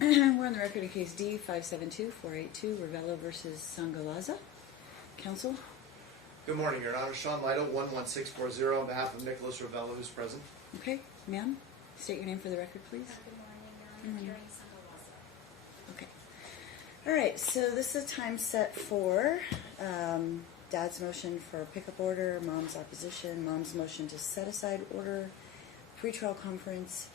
We're on the record in case D-572-482, Ravello versus Sangalaza. Counsel? Good morning, Your Honor. Sean Lytle, 11640, on behalf of Nicholas Ravello, who's present. Okay, ma'am. State your name for the record, please. Good morning, Keren Sangalaza. Okay. All right, so this is a time set for Dad's motion for pickup order, Mom's opposition, Mom's motion to set aside order, pretrial conference,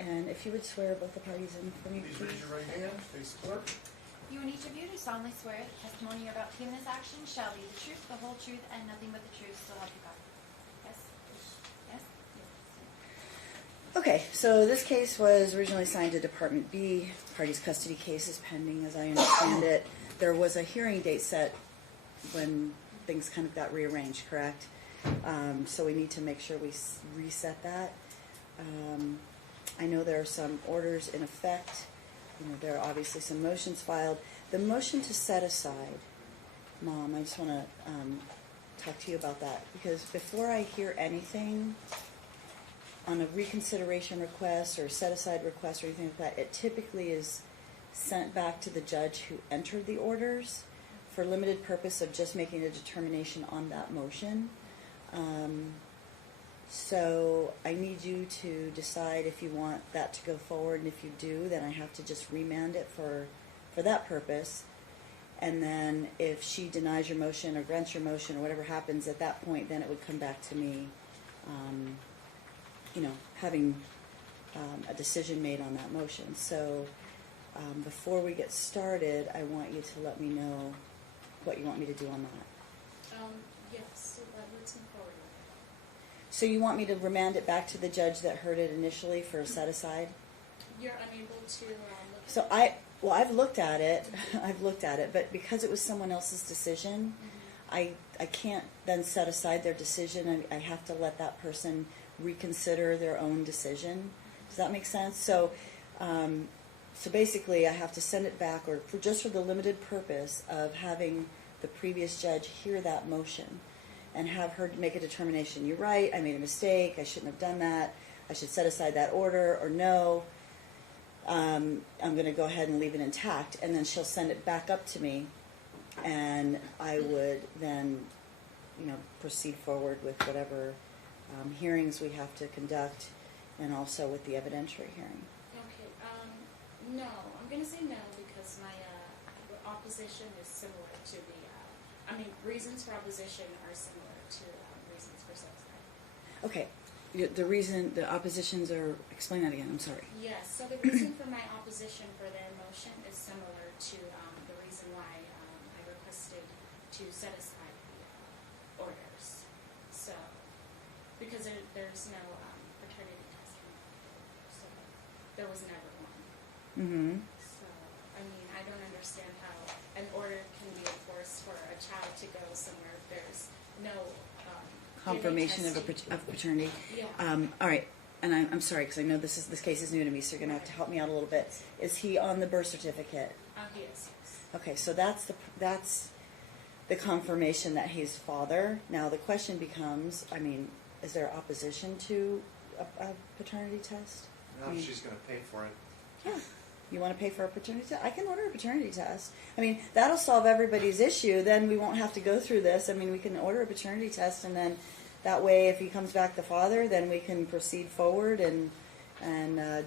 and if you would swear both the parties in for me, Please please. raise your right hand, face the clerk. You and each of you do solemnly swear that the testimony you're about to give in this action shall be the truth, the whole truth, and nothing but the truth, so help you God. Yes? Yes? Yes. Okay, so this case was originally assigned to Department B. Parties' custody case is pending, as I understand it. There was a hearing date set when things kind of got rearranged, correct? So we need to make sure we reset that. I know there are some orders in effect. You know, there are obviously some motions filed. The motion to set aside, Mom, I just want to talk to you about that, because before I hear anything on a reconsideration request or set aside request or anything like that, it typically is sent back to the judge who entered the orders for limited purpose of just making a determination on that motion. So I need you to decide if you want that to go forward, and if you do, then I have to just remand it for that purpose. And then if she denies your motion or grants your motion or whatever happens at that point, then it would come back to me, having a decision made on that motion. So before we get started, I want you to let me know what you want me to do on that. Yes, let's move forward. So you want me to remand it back to the judge that heard it initially for a set aside? You're unable to look So at I've looked at it. I've looked at it, but because it was someone else's decision, I can't then set aside their decision. I have to let that person reconsider their own decision. Does that make sense? So basically, I have to send it back, or just for the limited purpose of having the previous judge hear that motion and have her make a determination. You're right, I made a mistake, I shouldn't have done that, I should set aside that order, or no, I'm going to go ahead and leave it intact, and then she'll send it back up to me, and I would then, proceed forward with whatever hearings we have to conduct, and also with the evidentiary hearing. Okay, no, I'm going to say no because my opposition is similar to the, reasons for opposition are similar to reasons for set aside. Okay, the oppositions are, explain that again, I'm sorry. Yes, so the reason for my opposition for their motion is similar to the reason why I requested to set aside the orders. So, because there's no paternity testing, so there was never one. Mm-hmm. So, I don't understand how an order can be enforced for a child to go somewhere if there's no Confirmation of paternity. Yeah. All right, and I'm sorry because I know this case is new to me, so you're going to have to help me out a little bit. Is he on the birth certificate? He is, yes. Okay, so that's the confirmation that he's father. Now the question becomes, is there opposition to a paternity test? No, she's going to pay for it. Yeah. You want to pay for a paternity test? I can order a paternity test. That'll solve everybody's issue. Then we won't have to go through this. We can order a paternity test, and then that way, if he comes back the father, then we can proceed forward and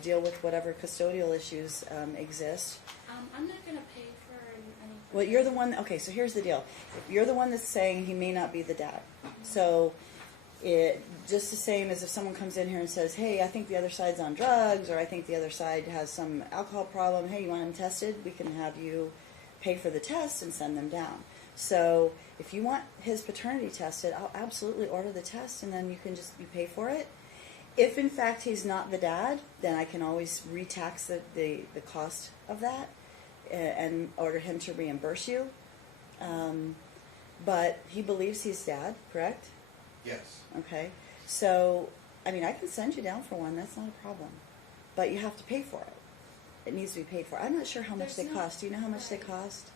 deal with whatever custodial issues exist. I'm not going to pay for any. Well, you're the one. Okay, so here's the deal. You're the one that's saying he may not be the dad. So it just the same as if someone comes in here and says, hey, I think the other side's on drugs, or I think the other side has some alcohol problem. Hey, you want him tested? We can have you pay for the test and send them down. So if you want his paternity tested, I'll absolutely order the test, and then you pay for it. If in fact he's not the dad, then I can always retax the cost of that and order him to reimburse you. But he believes he's dad, correct? Yes. Okay. So, I can send you down for one. That's not a problem. But you have to pay for it. It needs to be paid for. I'm not sure how much they cost. Do you know how much they cost?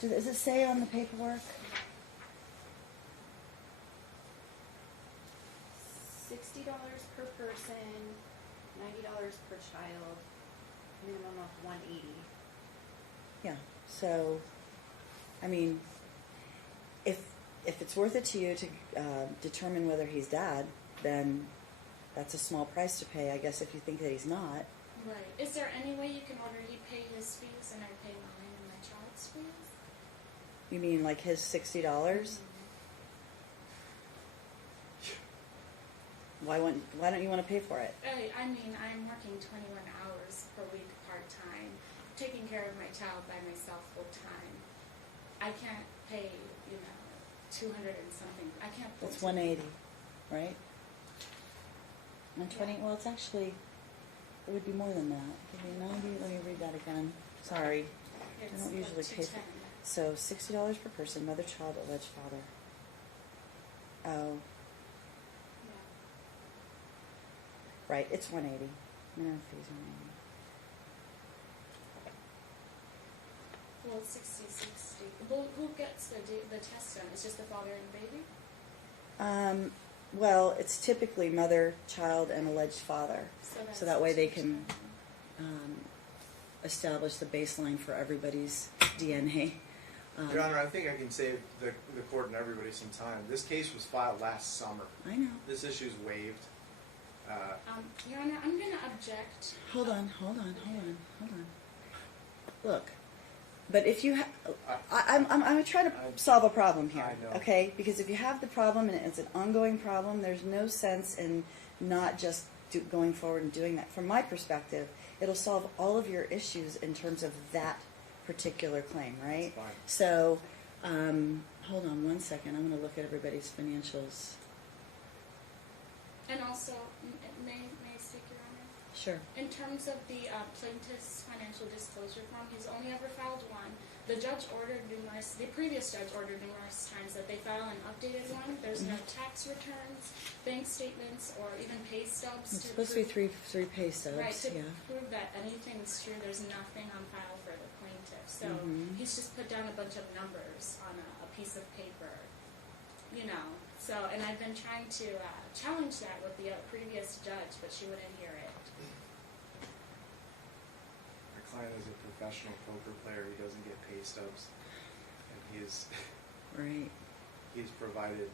Does it say on the paperwork? $60 per person, $90 per child. minimum of 180. Yeah, so, I mean, if it's worth it to you to determine whether he's dad, then that's a small price to pay, I guess, if you think that he's not. Right. Is there any way you can order he pay his fees and I pay mine and my child's fees? You mean like his $60? Why don't you want to pay for it? I mean, I'm working 21 hours per week part-time, taking care of my child by myself full-time. I can't pay, 200 and something. I can't. That's 180, right? 120. Well, it's actually, it would be more than that. It would be 90. Let me read that again. Sorry, I don't usually pay for. So $60 per person, mother, child, alleged father. Oh, Yeah. right. It's 180. Minimum fees 180. Well, it's 60. Well, who gets the test done? It's just the father and the baby? Well, it's typically mother, child, and alleged father. So that way they can establish the baseline for everybody's DNA. Your Honor, I think I can save the court and everybody some time. This case was filed last summer. I know. This issue's waived. Your Honor, I'm going to object. Hold on. Look, but if you I'm trying to solve a problem here, I know. okay? Because if you have the problem and it's an ongoing problem, there's no sense in not just going forward and doing that. From my perspective, it'll solve all of your issues in terms of that particular claim, right? That's fine. So, hold on one second. I'm going to look at everybody's financials. And also, may I speak, Your Honor? Sure. In terms of the plaintiff's financial disclosure form, he's only ever filed one. The previous judge ordered numerous times that they file an updated one. There's no tax returns, bank statements, or even pay stubs. It's supposed to be three pay stubs. Right, to Yeah. prove that anything's true, there's nothing on file for the plaintiff. So he's just put down a bunch of numbers on a piece of paper, So, and I've been trying to challenge that with the previous judge, but she wouldn't hear it. My client is a professional poker player. He doesn't get pay stubs. And Right. he's provided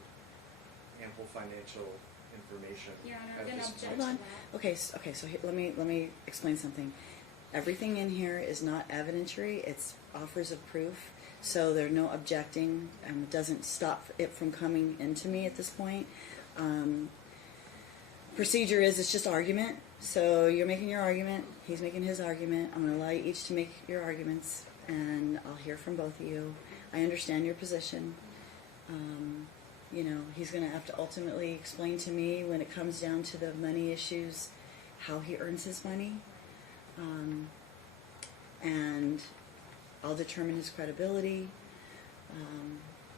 ample financial information. Your Honor, at I'm going to this object point. Hold on. to that. Okay. So here, let me explain something. Everything in here is not evidentiary. It's offers of proof. So there's no objecting. It doesn't stop it from coming into me at this point. Procedure is it's just argument. So you're making your argument. He's making his argument. I'm going to allow you each to make your arguments, and I'll hear from both of you. I understand your position. He's going to have to ultimately explain to me when it comes down to the money issues how he earns his money. And I'll determine his credibility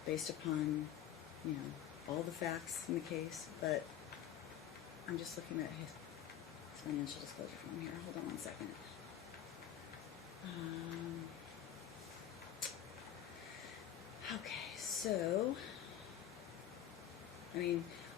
based upon, all the facts in the case. But I'm just looking at his financial disclosure form here. Hold on one second. Okay, so,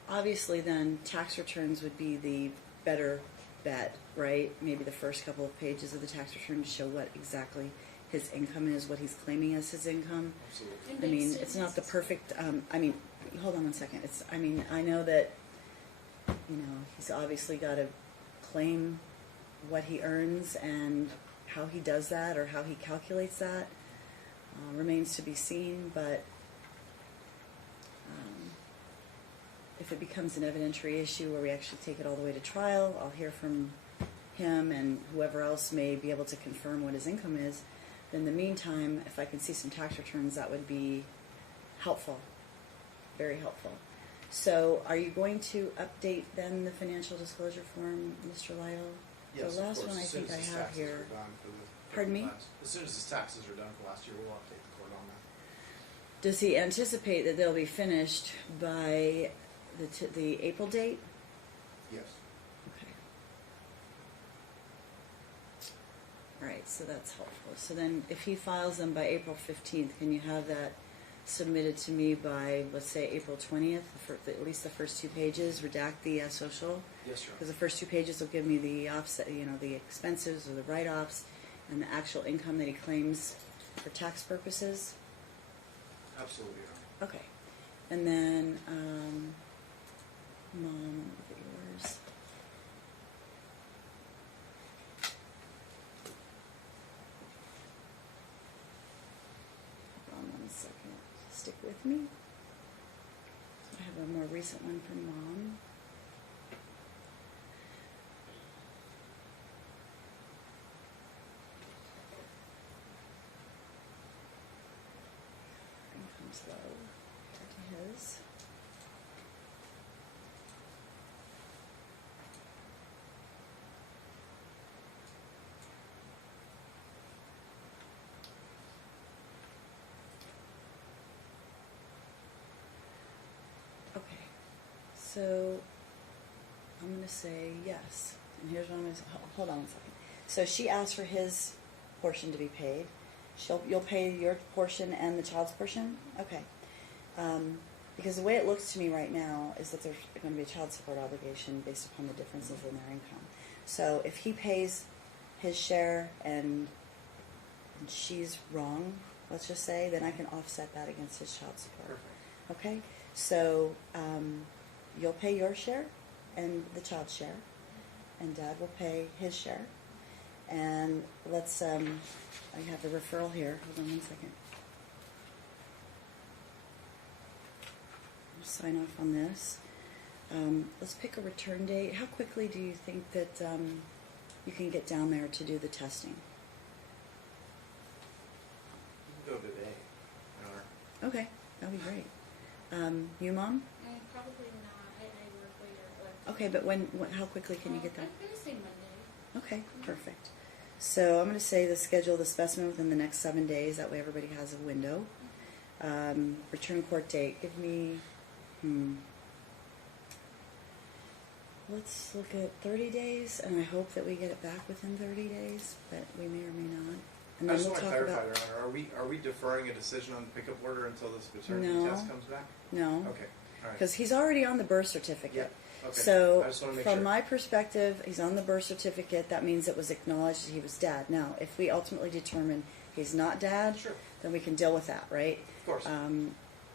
obviously then tax returns would be the better bet, right? Maybe the first couple of pages of the tax return to show what exactly his income is, what he's claiming as his income. Absolutely. It's not the perfect, hold on one second. I know that, he's obviously got to claim what he earns, and how he does that or how he calculates that remains to be seen, but if it becomes an evidentiary issue where we actually take it all the way to trial, I'll hear from him and whoever else may be able to confirm what his income is. In the meantime, if I can see some tax returns, that would be helpful, very helpful. So are you going to update then the financial disclosure form, Mr. Lyle? Yes, The last of course. one I As soon think as I his have taxes here. are done for the Pardon me? last- As soon as his taxes are done for last year, we'll update the court on that. Does he anticipate that they'll be finished by the April date? Yes. Okay. All right, so that's helpful. So then if he files them by April 15th, can you have that submitted to me by, let's say, April 20th, at least the first 2 pages, redact the social. Yes, Your Because Honor. the first 2 pages will give me the offset, the expenses or the write-offs and the actual income that he claims for tax purposes. Absolutely, Your Honor. Okay. And then, Mom, look at yours. Hold on 1 second. Stick with me. I have a more recent one from Mom. Income's low compared to his. Okay, so I'm going to say yes. And here's what I'm going to say. Hold on 1 second. So she asked for his portion to be paid. You'll pay your portion and the child's portion? Okay. Because the way it looks to me right now is that there's going to be a child support obligation based upon the differences in their income. So if he pays his share and she's wrong, let's just say, then I can offset that against his child support. Perfect. Okay? So you'll pay your share and the child's share, and Dad will pay his share. And let's, I have the referral here. Hold on 1 second. I'll sign off on this. Let's pick a return date. How quickly do you think that you can get down there to do the testing? You can go today, Your Honor. Okay, that'd be great. You, Mom? Probably not. I work later. Okay, but how quickly can you get there? I'm gonna say Monday. Okay, perfect. So I'm going to say to schedule the specimen within the next 7 days. That way everybody has a window. Return court date. Give me, let's look at 30 days, and I hope that we get it back within 30 days, but we may or may not. And I then just we'll want to talk clarify, about. Your Honor, are we deferring a decision on the pickup order until this paternity No. test comes back? No, Okay, all right. because he's already on the birth certificate. Okay. So, I just want to make from sure. my perspective, he's on the birth certificate. That means it was acknowledged that he was dad. Now, if we ultimately determine he's not dad, Sure. then we can deal with that, right? Of course.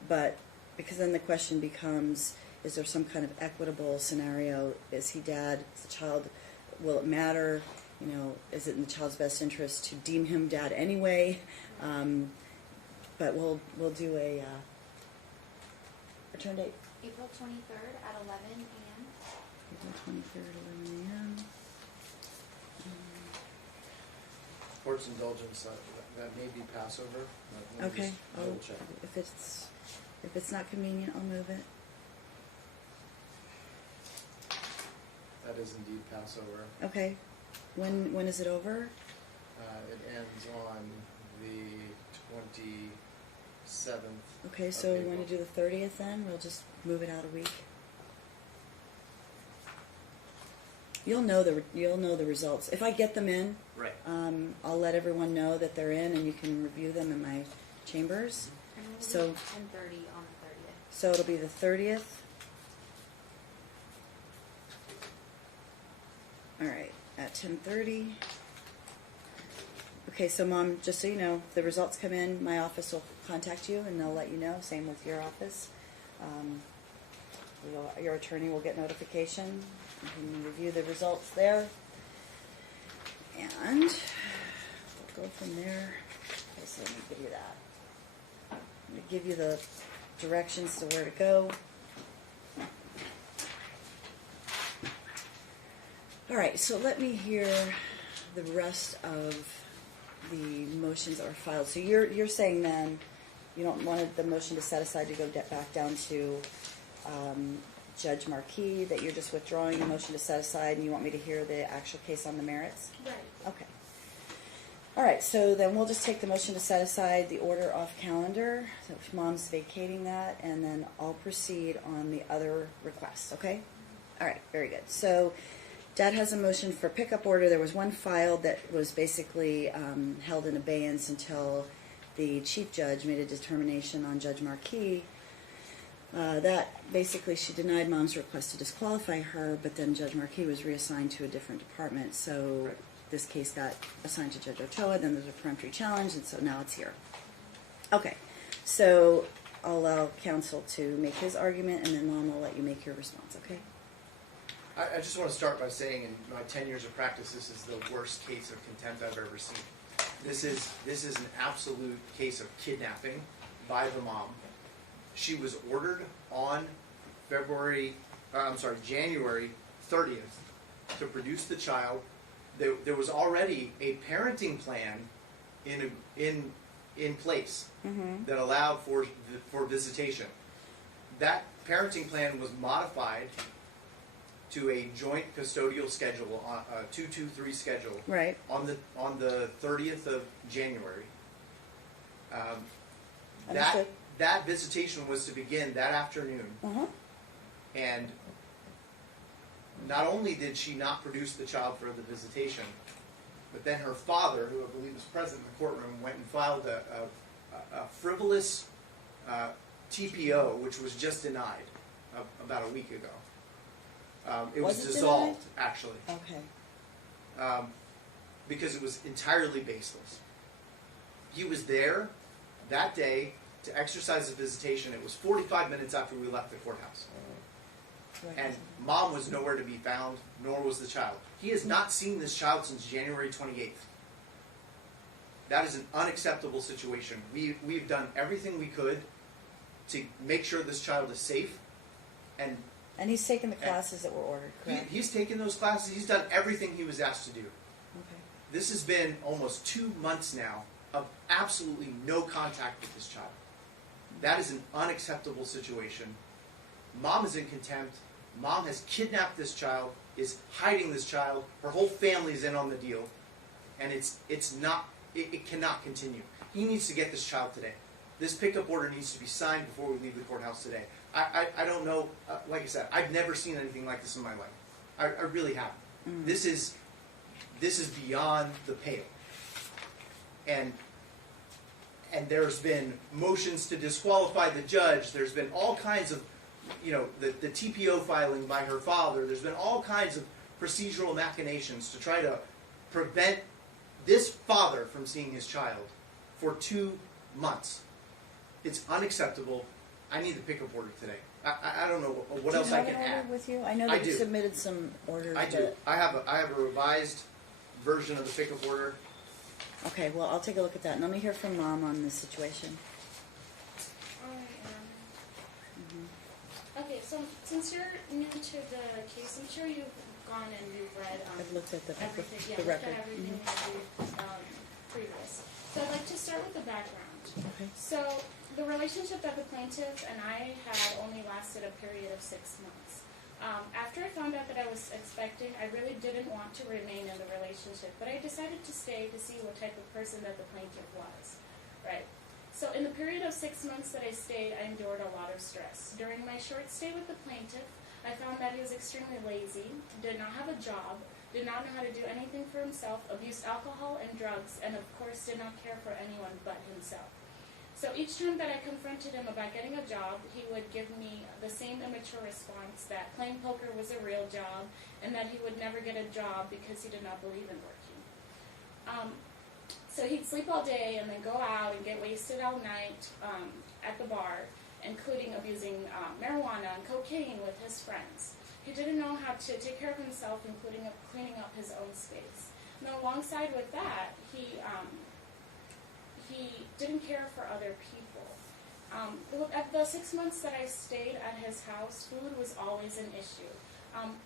But because then the question becomes, is there some kind of equitable scenario? Is he dad? Is the child? Will it matter? Is it in the child's best interest to deem him dad anyway? But we'll do a return date. April 23rd at 11 a.m. April 23rd, 11 a.m. Court's indulgence, that may be Passover. Let me Okay. just double check. If it's not convenient, I'll move it. That is indeed Passover. Okay. When is it over? It ends on the 27th. Okay, so we want April. to do the 30th then? We'll just move it out a week. You'll know the results. If I get them in, Right. I'll let everyone know that they're in, and you can review them in my chambers. And we'll So- do 10:30 on the 30th. So it'll be the 30th. All right, at 10:30. Okay, so Mom, just so you know, if the results come in, my office will contact you, and they'll let you know. Same with your office. Your attorney will get notification. You can review the results there. And we'll go from there. Okay, so let me give you that. I'm going to give you the directions to where to go. All right, so let me hear the rest of the motions that were filed. So you're saying then you don't want the motion to set aside to go back down to Judge Marquis, that you're just withdrawing the motion to set aside, and you want me to hear the actual case on the merits? Right. Okay. All right, so then we'll just take the motion to set aside the order off calendar. So if Mom's vacating that, and then I'll proceed on the other requests, okay? All right, very good. So Dad has a motion for pickup order. There was one filed that was basically held in abeyance until the chief judge made a determination on Judge Marquis that basically she denied Mom's request to disqualify her, but then Judge Marquis was reassigned to a different department. So Right. this case got assigned to Judge Ochoa, then there's a peremptory challenge, and so now it's here. Okay, so I'll allow counsel to make his argument, and then Mom will let you make your response, okay? I just want to start by saying, in my 10 years of practice, this is the worst case of contempt I've ever seen. This is an absolute case of kidnapping by the mom. She was ordered on January 30th to produce the child. There was already a parenting plan in place that allowed for visitation. That parenting plan was modified to a joint custodial schedule, a 2-2-3 schedule, Right. on the 30th of January. Understood. That visitation was to begin that afternoon, and not only did she not produce the child for the visitation, but then her father, who I believe was present in the courtroom, went and filed a frivolous TPO, which was just denied about a week ago. It was Was it dissolved, actually, Okay. because it was entirely baseless. He was there that day to exercise the visitation. It was 45 minutes after we left the courthouse. And Mom was nowhere to be found, nor was the child. He has not seen this child since January 28th. That is an unacceptable situation. We've done everything we could to make sure this child is safe, and he's taken the classes that were ordered, correct? he's taken those classes. He's done everything he was asked to do. Okay. This has been almost 2 months now of absolutely no contact with this child. That is an unacceptable situation. Mom is in contempt. Mom has kidnapped this child, is hiding this child. Her whole family is in on the deal, and it cannot continue. He needs to get this child today. This pickup order needs to be signed before we leave the courthouse today. I don't know. Like I said, I've never seen anything like this in my life. I really haven't. This is beyond the pale. And there's been motions to disqualify the judge. There's been all kinds of, the TPO filing by her father. There's been all kinds of procedural machinations to try to prevent this father from seeing his child for 2 months. It's unacceptable. I need the pickup order today. I don't know what else I can Do you have an add. order with you? I know I that you do. submitted some orders. I do. but- I have a revised version of the pickup order. Okay, well, I'll take a look at that. And let me hear from Mom on this situation. Okay, so since you're new to the case, I'm sure you've gone and you've read I've looked at the everything, record. looked at everything that we've previous. So I'd like to start with the background. Okay. So the relationship that the plaintiff and I had only lasted a period of 6 months. After I found out that I was expecting, I really didn't want to remain in the relationship, but I decided to stay to see what type of person that the plaintiff was, right? So in the period of 6 months that I stayed, I endured a lot of stress. During my short stay with the plaintiff, I found that he was extremely lazy, did not have a job, did not know how to do anything for himself, abused alcohol and drugs, and of course did not care for anyone but himself. So each time that I confronted him about getting a job, he would give me the same immature response that playing poker was a real job and that he would never get a job because he did not believe in working. So he'd sleep all day and then go out and get wasted all night at the bar, including abusing marijuana and cocaine with his friends. He didn't know how to take care of himself, including cleaning up his own space. Now, alongside with that, he didn't care for other people. At the 6 months that I stayed at his house, food was always an issue.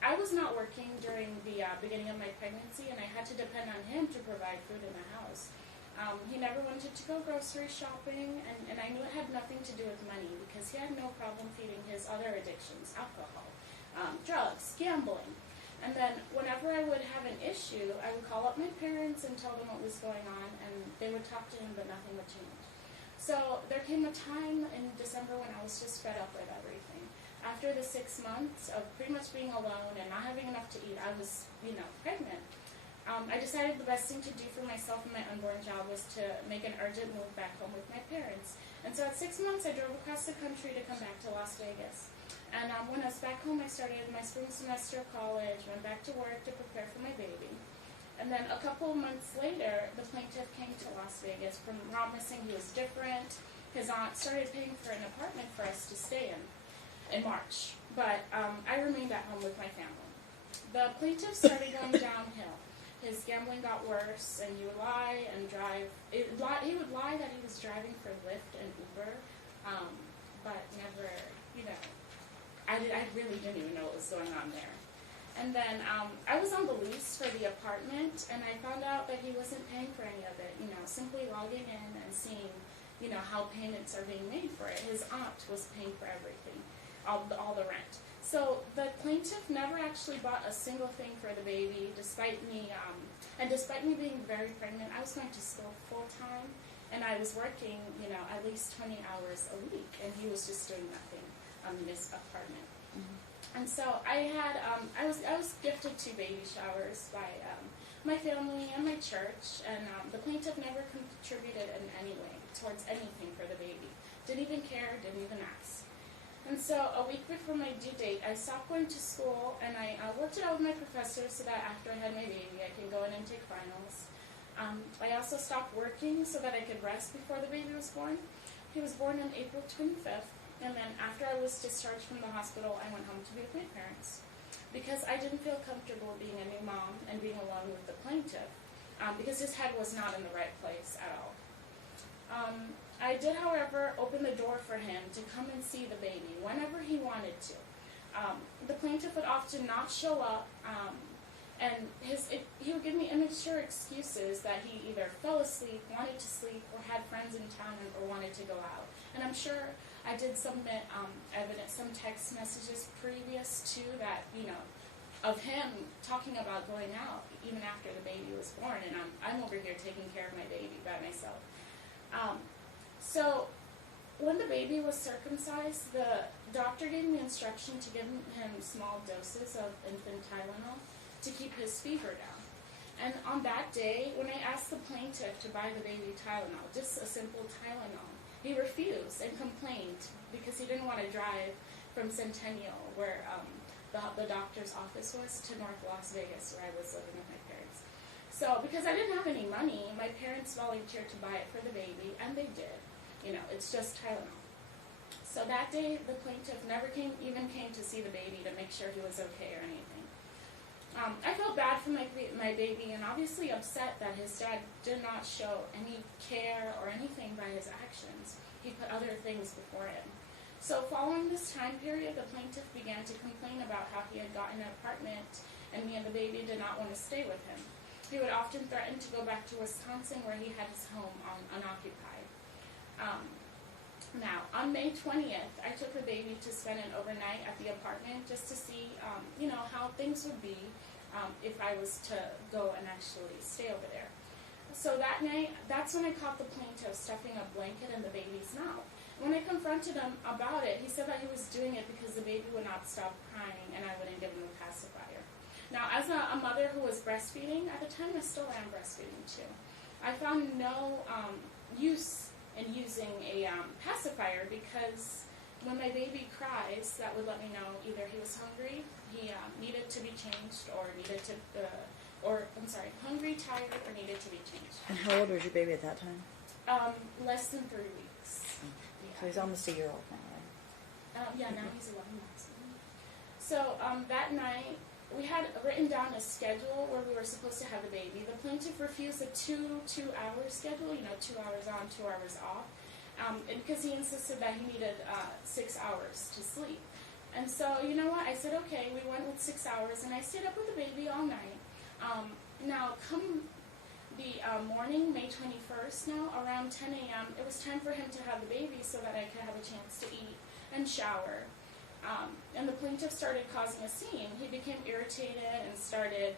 I was not working during the beginning of my pregnancy, and I had to depend on him to provide food in the house. He never wanted to go grocery shopping, and I knew it had nothing to do with money because he had no problem feeding his other addictions, alcohol, drugs, gambling. And then whenever I would have an issue, I would call up my parents and tell them what was going on, and they would talk to him, but nothing would change. So there came a time in December when I was just fed up with everything. After the 6 months of pretty much being alone and not having enough to eat, I was, pregnant. I decided the best thing to do for myself and my unborn child was to make an urgent move back home with my parents. And so at 6 months, I drove across the country to come back to Las Vegas. And when I was back home, I started my spring semester of college, went back to work to prepare for my baby. And then a couple of months later, the plaintiff came to Las Vegas, promising he was different. His aunt started paying for an apartment for us to stay in March. But I remained at home with my family. The plaintiff started going downhill. His gambling got worse, and he would lie and drive. He would lie that he was driving for Lyft and Uber, but never, I really didn't even know what was going on there. And then I was on the lease for the apartment, and I found out that he wasn't paying for any of it. Simply logging in and seeing, how payments are being made for it. His aunt was paying for everything, all the rent. So the plaintiff never actually bought a single thing for the baby, despite me being very pregnant. I was going to school full time, and I was working, at least 20 hours a week, and he was just doing nothing in his apartment. Mm-hmm. And so I was gifted 2 baby showers by my family and my church, and the plaintiff never contributed in any way towards anything for the baby. Didn't even care, didn't even ask. And so a week before my due date, I stopped going to school, and I worked it out with my professor so that after I had my baby, I can go in and take finals. I also stopped working so that I could rest before the baby was born. He was born on April 25th, and then after I was discharged from the hospital, I went home to be with my parents because I didn't feel comfortable being a new mom and being alone with the plaintiff because his head was not in the right place at all. I did, however, open the door for him to come and see the baby whenever he wanted to. The plaintiff would often not show up, and he would give me immature excuses that he either fell asleep, wanted to sleep, or had friends in town or wanted to go out. And I'm sure I did submit evidence, some text messages previous to that, of him talking about going out even after the baby was born, and I'm over here taking care of my baby by myself. So when the baby was circumcised, the doctor gave me instruction to give him small doses of infant Tylenol to keep his fever down. And on that day, when I asked the plaintiff to buy the baby Tylenol, just a simple Tylenol, he refused and complained because he didn't want to drive from Centennial, where the doctor's office was, to North Las Vegas, where I was living with my parents. So because I didn't have any money, my parents volunteered to buy it for the baby, and they did. It's just Tylenol. So that day, the plaintiff never even came to see the baby to make sure he was okay or anything. I felt bad for my baby, and obviously upset that his dad did not show any care or anything by his actions. He put other things before him. So following this time period, the plaintiff began to complain about how he had gotten an apartment, and me and the baby did not want to stay with him. He would often threaten to go back to Wisconsin, where he had his home unoccupied. Now, on May 20th, I took the baby to spend an overnight at the apartment just to see, how things would be if I was to go and actually stay over there. So that night, that's when I caught the plaintiff stuffing a blanket in the baby's mouth. When I confronted him about it, he said that he was doing it because the baby would not stop crying and I wouldn't give him a pacifier. Now, as a mother who was breastfeeding, at the time I still am breastfeeding too, I found no use in using a pacifier because when my baby cries, that would let me know either he was hungry, he needed to be changed, or hungry, tired, or needed to be changed. And how old was your baby at that time? Less than 3 weeks. So he's almost a year old now, right? Yeah, now he's 11 months. So that night, we had written down a schedule where we were supposed to have the baby. The plaintiff refused a two-hour schedule, 2 hours on, 2 hours off, because he insisted that he needed 6 hours to sleep. And so, you know what, I said, okay, we went with 6 hours, and I stayed up with the baby all night. Now, come the morning, May 21st now, around 10 a.m., it was time for him to have the baby so that I could have a chance to eat and shower. And the plaintiff started causing a scene. He became irritated and started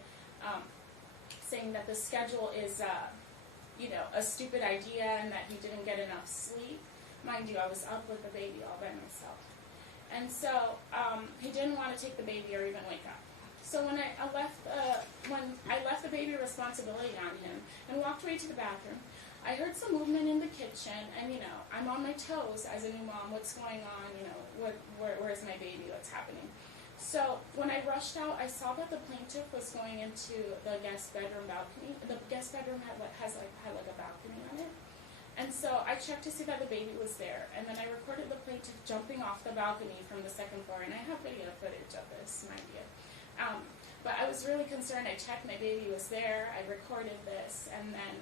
saying that the schedule is, a stupid idea and that he didn't get enough sleep. Mind you, I was up with the baby all by myself. And so he didn't want to take the baby or even wake up. So when I left the baby responsibility on him and walked away to the bathroom, I heard some movement in the kitchen, and I'm on my toes as a new mom. What's going on? Where's my baby? What's happening? So when I rushed out, I saw that the plaintiff was going into the guest bedroom balcony. The guest bedroom had a balcony on it. And so I checked to see that the baby was there, and then I recorded the plaintiff jumping off the balcony from the second floor, and I have video footage of this, mind you. But I was really concerned. I checked my baby was there, I recorded this, and then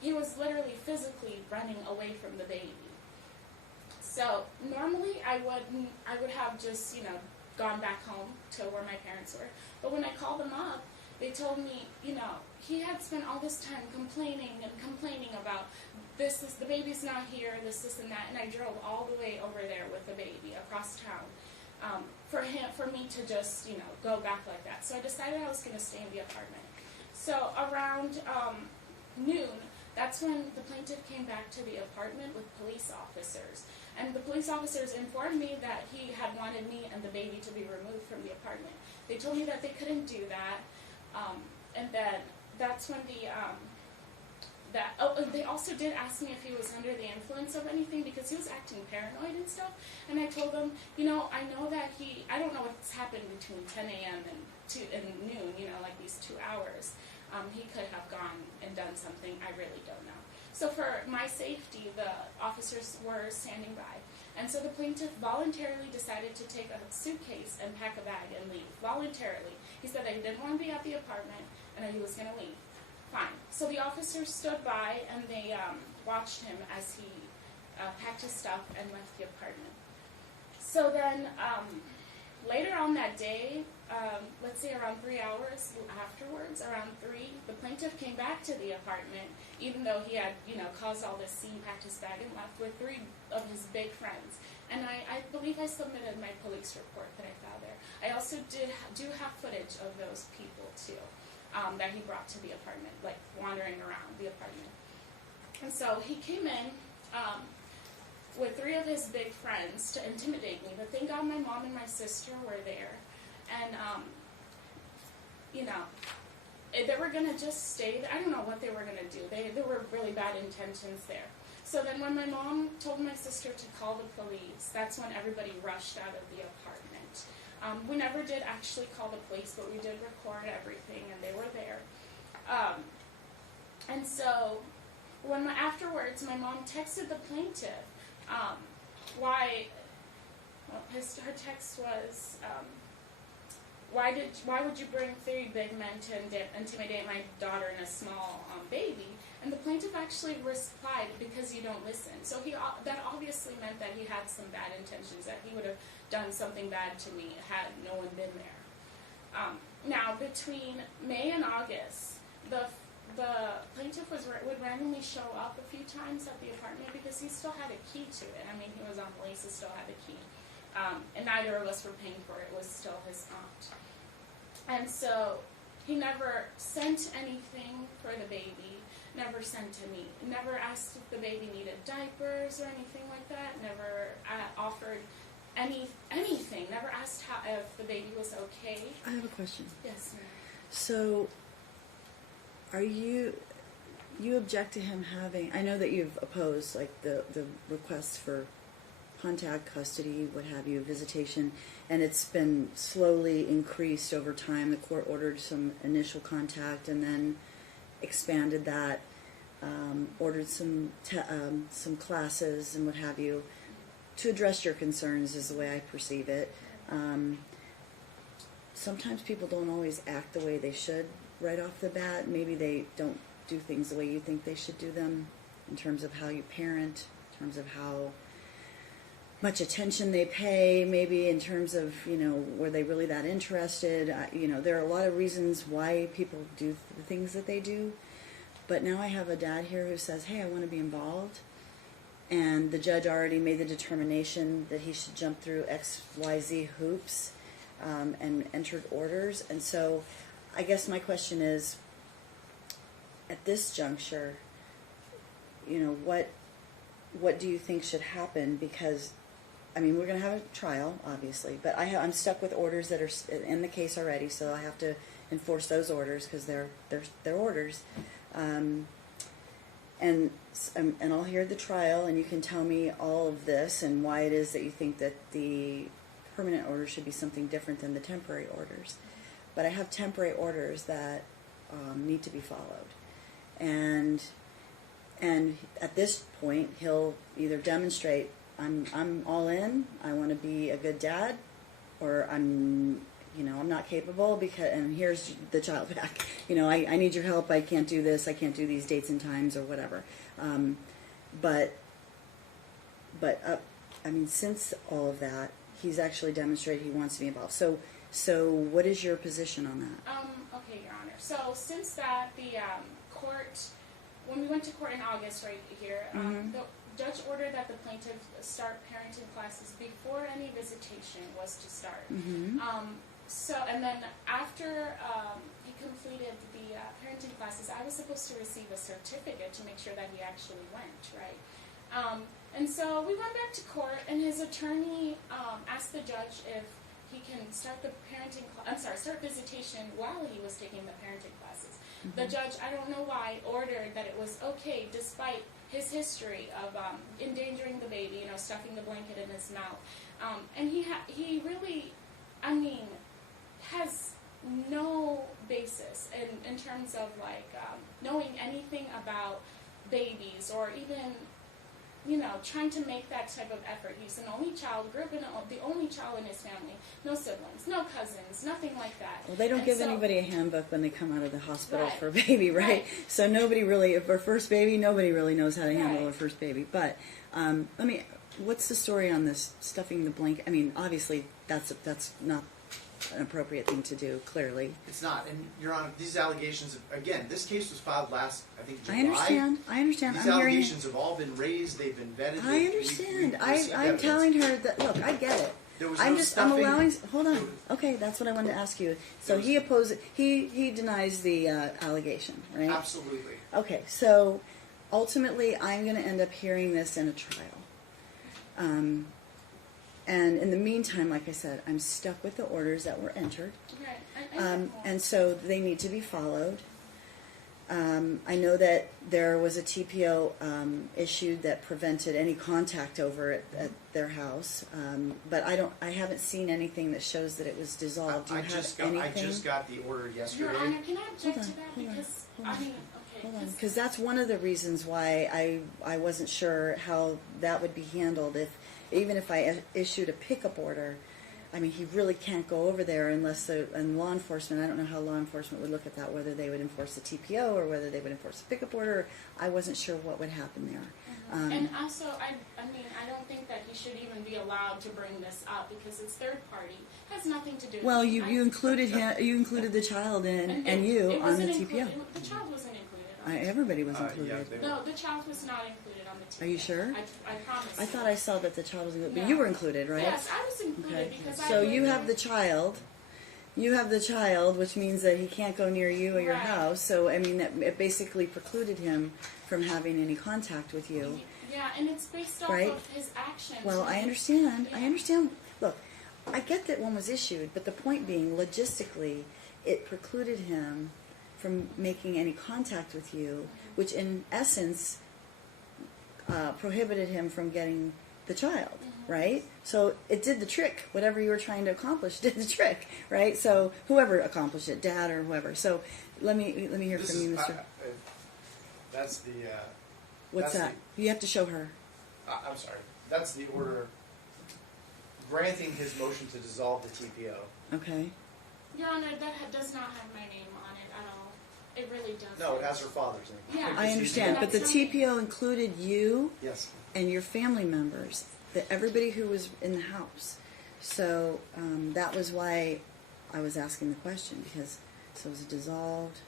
he was literally physically running away from the baby. So normally I would have just, gone back home to where my parents were. But when I called them up, they told me, he had spent all this time complaining about the baby's not here, this and that, and I drove all the way over there with the baby across town for me to just, go back like that. So I decided I was going to stay in the apartment. So around noon, that's when the plaintiff came back to the apartment with police officers. And the police officers informed me that he had wanted me and the baby to be removed from the apartment. They told me that they couldn't do that. And then that's when they also did ask me if he was under the influence of anything because he was acting paranoid and stuff. And I told them, I know that I don't know what's happened between 10 a.m. and noon, like these 2 hours. He could have gone and done something, I really don't know. So for my safety, the officers were standing by. And so the plaintiff voluntarily decided to take a suitcase and pack a bag and leave, voluntarily. He said that he didn't want to be at the apartment and that he was going to leave. Fine. So the officers stood by and they watched him as he packed his stuff and left the apartment. So then later on that day, let's say around 3 hours afterwards, around 3, the plaintiff came back to the apartment, even though he had, caused all this scene, packed his bag and left with 3 of his big friends. And I believe I submitted my police report that I found there. I also do have footage of those people too, that he brought to the apartment, like wandering around the apartment. And so he came in with 3 of his big friends to intimidate me, but thank God my mom and my sister were there. And, they were going to just stay there. I don't know what they were going to do. There were really bad intentions there. So then when my mom told my sister to call the police, that's when everybody rushed out of the apartment. We never did actually call the police, but we did record everything, and they were there. And so afterwards, my mom texted the plaintiff her text was, why would you bring 3 big men to intimidate my daughter and a small baby? And the plaintiff actually replied, because you don't listen. So that obviously meant that he had some bad intentions, that he would have done something bad to me had no one been there. Now, between May and August, the plaintiff would randomly show up a few times at the apartment because he still had a key to it. I mean, he was on lease, he still had a key. And neither of us were paying for it. It was still his aunt. And so he never sent anything for the baby, never sent to me, never asked if the baby needed diapers or anything like that, never offered anything, never asked if the baby was okay. I have a question. Yes, ma'am. So, are you object to him having, I know that you've opposed, like, the requests for contact, custody, what have you, visitation, and it's been slowly increased over time. The court ordered some initial contact and then expanded that, ordered some classes and what have you to address your concerns is the way I perceive it. Sometimes people don't always act the way they should right off the bat. Maybe they don't do things the way you think they should do them in terms of how you parent, in terms of how much attention they pay, maybe in terms of, were they really that interested? There are a lot of reasons why people do the things that they do. But now I have a dad here who says, hey, I want to be involved. And the judge already made the determination that he should jump through XYZ hoops and entered orders. And so I guess my question is, at this juncture, what do you think should happen? Because I mean, we're going to have a trial, obviously, but I'm stuck with orders that are in the case already, so I have to enforce those orders because they're orders. And I'll hear the trial, and you can tell me all of this and why it is that you think that the permanent order should be something different than the temporary orders. But I have temporary orders that need to be followed, and at this point, he'll either demonstrate I'm all in, I want to be a good dad, or I'm not capable and here's the child back. I need your help. I can't do this. I can't do these dates and times or whatever. But since all of that, he's actually demonstrated he wants to be involved. So what is your position on that? Okay, Your Honor. So since that, the court, when we went to court in August right here, the judge ordered that the plaintiff start parenting classes before any visitation was to start. And then after he completed the parenting classes, I was supposed to receive a certificate to make sure that he actually went, right? And so we went back to court, and his attorney asked the judge if he can start start visitation while he was taking the parenting classes. The judge, I don't know why, ordered that it was okay despite his history of endangering the baby, stuffing the blanket in his mouth. And he really, has no basis in terms of knowing anything about babies or even trying to make that type of effort. He's an only child, grew up the only child in his family, no siblings, no cousins, nothing like that. Well, they don't give anybody a handbook when they come out of the hospital for a baby, right? So nobody really, for first baby, nobody really knows how to handle a first baby. But what's the story on this stuffing the blanket? Obviously that's not an appropriate thing to do, clearly. It's not. And, Your Honor, these allegations, again, this case was filed last, I think, July. I understand. These allegations have all been raised. They've been vetted. I understand. I'm evidence. telling her that, look, I get it. There was I'm no just, stuffing. I'm allowing, hold on. Okay, that's what I wanted to ask you. So he denies the allegation, right? Absolutely. Okay, so ultimately I'm going to end up hearing this in a trial. And in the meantime, like I said, I'm stuck with the orders that were entered. Right. And so they need to be followed. I know that there was a TPO issued that prevented any contact over at their house, but I haven't seen anything that shows that it was dissolved. Do you have anything? I just got the order yesterday. Your Honor, can I object to that? Because Hold on, because that's one of the reasons why I wasn't sure how that would be handled. Even if I issued a pickup order, he really can't go over there unless and law enforcement, I don't know how law enforcement would look at that, whether they would enforce the TPO or whether they would enforce the pickup order. I wasn't sure what would happen there. And also, I don't think that he should even be allowed to bring this up because it's third party. It has nothing to do with Well, me. you included him, you included the child and you it on the wasn't TPO. included. The child wasn't included. Everybody was included. No, the child was not included on the TPO. Are you sure? I promise. I thought I saw that the child was included, but No. you were included, right? Yes, I was included Okay. because So you have the child. You have the child, which means that he can't go near you or your Right. house. So it basically precluded him from having any contact with you. Yeah, and it's based off Right. of his actions. Well, I understand. I understand. Look, I get that one was issued, but the point being, logistically, it precluded him from making any contact with you, which in essence prohibited him from getting the child, right? So it did the trick. Whatever you were trying to accomplish did the trick, right? So whoever accomplished it, dad or whoever. So let me hear This from you, is- Mr. That's the. What's that's that? You have to show her. I'm sorry. That's the order granting his motion to dissolve the TPO. Okay. Your Honor, that does not have my name on it at all. It really doesn't. No, it has her father's name. Yeah. I understand, but the That's TPO included you Yes. and your family members, everybody who was in the house. So that was why I was asking the question, because it was dissolved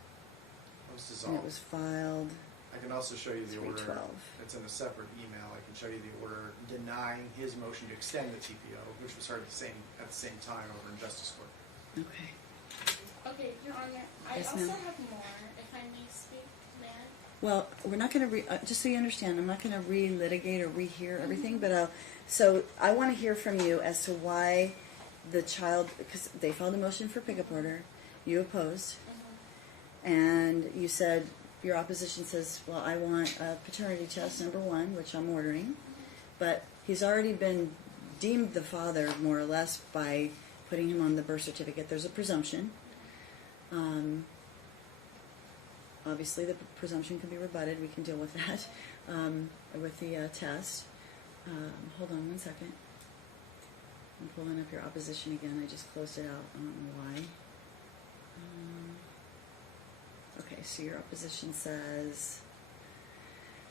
It was and dissolved. it was filed. I can also show you the order. 3/12. It's in a separate email. I can show you the order denying his motion to extend the TPO, which was heard at the same time over in Justice Court. Okay. Okay, Your Honor, I Yes, also ma'am. have more, if I may speak, may I? Well, we're not going to just so you understand, I'm not going to relitigate or rehear everything, but So I want to hear from you as to why the child, because they filed a motion for pickup order, you opposed, and you said, your opposition says, well, I want a paternity test, number one, which I'm ordering, but he's already been deemed the father, more or less, by putting him on the birth certificate. There's a presumption. Obviously, the presumption can be rebutted. We can deal with that with the test. Hold on one second. I'm pulling up your opposition again. I just closed it out. I don't know why. Okay, so your opposition says...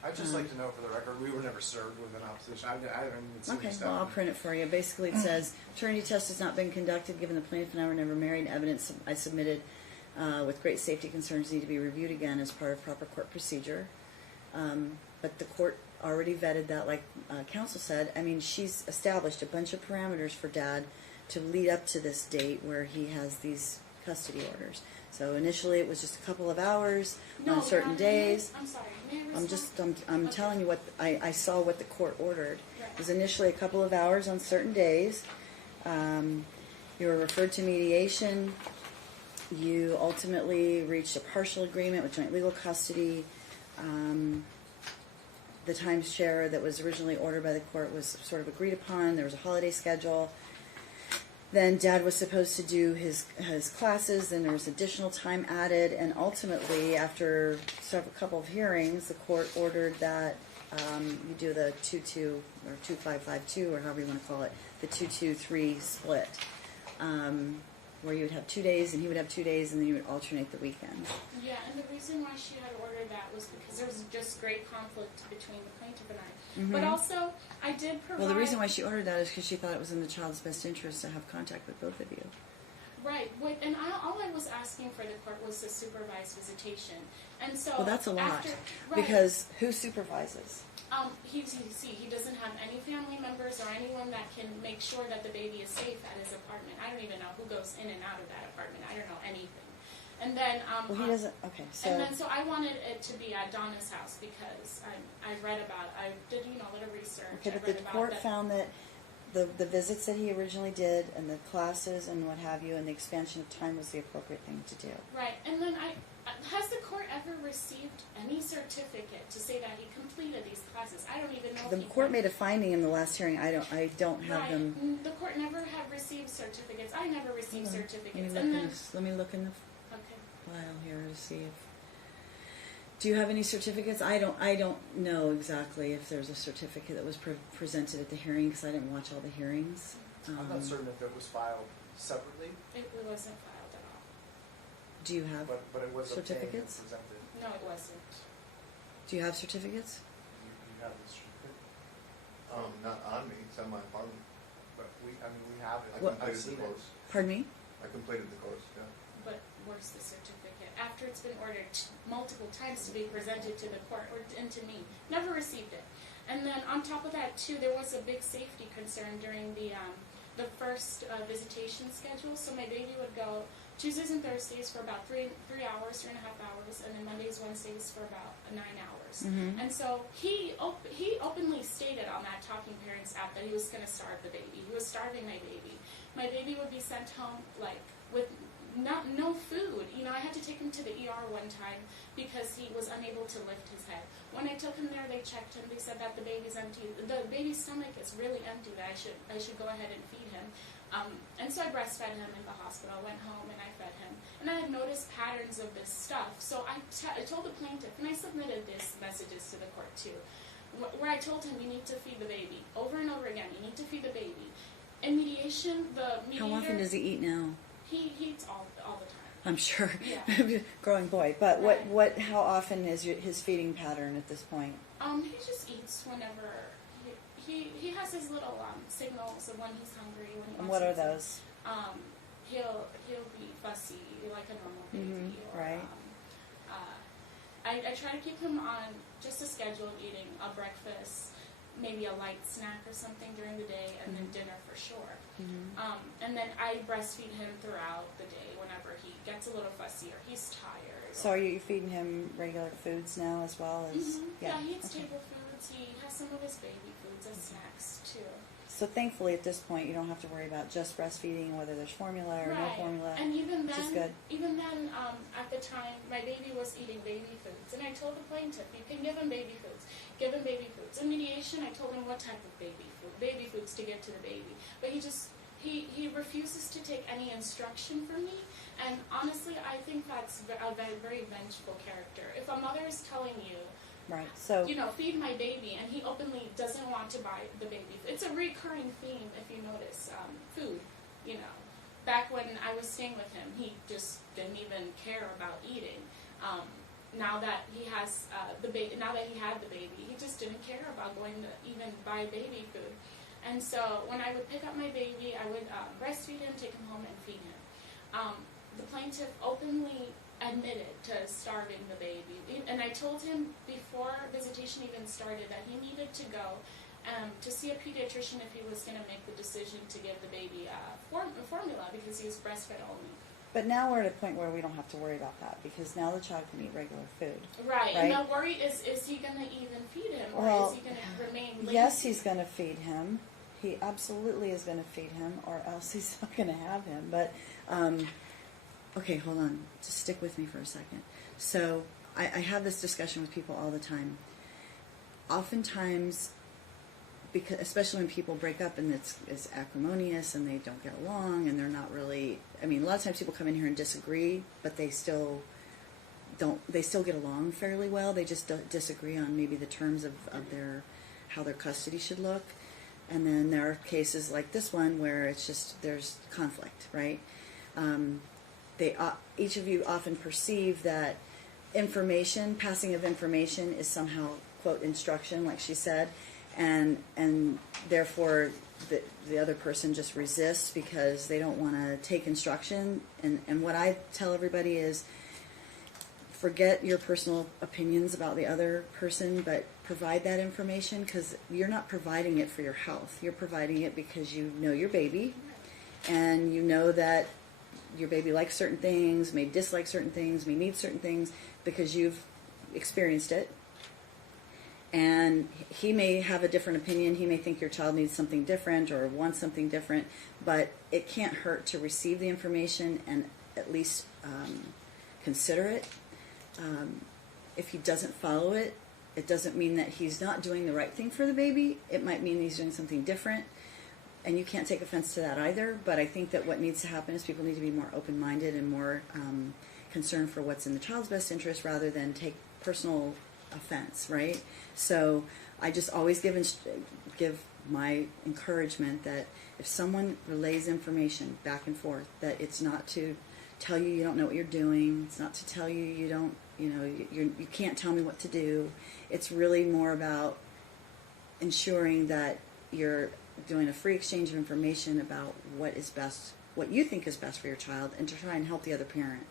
I'd just like to know for the record, we were never served with an opposition. I haven't even seen Okay, this well, I'll stuff. print it for you. Basically, it says, paternity test has not been conducted, given the plaintiff and I were never married. Evidence I submitted with great safety concerns need to be reviewed again as part of proper court procedure. But the court already vetted that, like counsel said. I mean, she's established a bunch of parameters for Dad to lead up to this date where he has these custody orders. So initially it was just a couple of hours on certain days. I'm sorry. May I respond? I'm Okay. telling you what I saw what the court ordered. Right. It was initially a couple of hours on certain days. You were referred to mediation. You ultimately reached a partial agreement with joint legal custody. The timeshare that was originally ordered by the court was sort of agreed upon. There was a holiday schedule. Then Dad was supposed to do his classes, then there was additional time added, and ultimately, after a couple of hearings, the court ordered that you do the 2-2 or 2-5-5-2, or however you want to call it, the 2-2-3 split, where you would have 2 days and he would have 2 days, and then you would alternate the weekends. Yeah, and the reason why she had ordered that was because there was just great conflict between the plaintiff and I. But also, I did provide... Well, the reason why she ordered that is because she thought it was in the child's best interest to have contact with both of you. Right, and all I was asking for the court was a supervised visitation. And so... Well, that's a lot, Right, because who supervises? he doesn't have any family members or anyone that can make sure that the baby is safe at his apartment. I don't even know who goes in and out of that apartment. I don't know anything. And then, Well, he doesn't, okay, so... And then, so I wanted it to be at Donna's house because I read about it. I did, a little research. Okay, I but the read about court that. found that the visits that he originally did and the classes and what have you and the expansion of time was the appropriate thing to do. Right, and then has the court ever received any certificate to say that he completed these classes? I don't even know The if he court made a finding in the last hearing. I don't have right. them. The court never have received certificates. I never received Hold on. certificates. Let me look in the Okay. file here to see if. Do you have any certificates? I don't know exactly if there's a certificate that was presented at the hearing because I didn't watch all the hearings. I'm not certain if it was filed separately, It wasn't filed at all. Do you have? but it was obtained and Certificates? presented. No, it wasn't. Do you have certificates? You have the certificate, Not on me, it's on my apartment. but we have it. I What? I've completed seen the it. course. Pardon me? I completed the course, yeah. But where's the certificate? After it's been ordered multiple times to be presented to the court and to me, never received it. And then on top of that too, there was a big safety concern during the first visitation schedule. So my baby would go Tuesdays and Thursdays for about 3 hours, 3.5 hours, and then Mondays, Wednesdays for about 9 hours. Mm-hmm. And so he openly stated on that Talking Parents app that he was going to starve the baby. He was starving my baby. My baby would be sent home with no food. I had to take him to the ER one time because he was unable to lift his head. When I took him there, they checked him. They said that the baby's empty. The baby's stomach is really empty. That I should go ahead and feed him. And so I breastfed him in the hospital. I went home and I fed him. And I had noticed patterns of this stuff. So I told the plaintiff, and I submitted these messages to the court too, where I told him, you need to feed the baby. Over and over again, you need to feed the baby. In mediation, the mediator... How often does he eat now? He eats all the time. I'm sure. Yeah. Growing boy. But Right. how often is his feeding pattern at this point? He just eats whenever he has his little signals of when he's hungry. When he And wants what are to eat. those? He'll be fussy like a normal baby. Mhm, Or, right. I try to keep him on just a schedule of eating a breakfast, maybe a light snack or something during the day, and then dinner for sure. Mm-hmm. And then I breastfeed him throughout the day whenever he gets a little fussy or he's tired. So are you feeding him regular foods now as well as? Yeah, he eats okay. table foods. foods. He has some of his baby foods as snacks too. So thankfully at this point you don't have to worry about just breastfeeding, whether there's formula or no Right. formula. And even which is then, good. at the time, my baby was eating baby foods, and I told the plaintiff, you can give him baby foods. Give him baby foods. In mediation, I told him what type of baby foods to give to the baby. But he refuses to take any instruction from me, and honestly, I think that's a very vengeful character. If a mother is telling you, Right. So feed my baby, and he openly doesn't want to buy the baby. It's a recurring theme, if you notice, food, Back when I was staying with him, he just didn't even care about eating. Now that he has now that he had the baby, he just didn't care about going to even buy baby food. And so when I would pick up my baby, I would breastfeed him, take him home, and feed him. The plaintiff openly admitted to starving the baby. And I told him before visitation even started that he needed to go to see a pediatrician if he was going to make the decision to give the baby formula because he was breastfed only. but now we're at a point where we don't have to worry about that because now the child can eat regular food. Right. Right. And the worry is he going to even feed him, or Well, is he going to remain lazy? Yes, he's going to feed him. He absolutely is going to feed him, or else he's not going to have him. But, okay, hold on. Just stick with me for a second. So I have this discussion with people all the time. Oftentimes, because especially when people break up and it's acrimonious and they don't get along and they're not really, a lot of times people come in here and disagree, but they still get along fairly well. They just don't disagree on maybe the terms of how their custody should look. And then there are cases like this one where it's just there's conflict, right? Each of you often perceive that passing of information is somehow, quote, instruction, like she said, and therefore the other person just resists because they don't want to take instruction. And what I tell everybody is, forget your personal opinions about the other person, but provide that information, because you're not providing it for your health. You're providing it because you know your baby, and you know that your baby likes certain things, may dislike certain things, may need certain things, because you've experienced it. And he may have a different opinion. He may think your child needs something different or wants something different, but it can't hurt to receive the information and at least consider it. If he doesn't follow it, it doesn't mean that he's not doing the right thing for the baby. It might mean he's doing something different, and you can't take offense to that either. But I think that what needs to happen is people need to be more open-minded and more concerned for what's in the child's best interest rather than take personal offense, right? So I just always give my encouragement that if someone relays information back and forth, that it's not to tell you don't know what you're doing. It's not to tell you you can't tell me what to do. It's really more about ensuring that you're doing a free exchange of information about what is best, what you think is best for your child, and to try and help the other parent.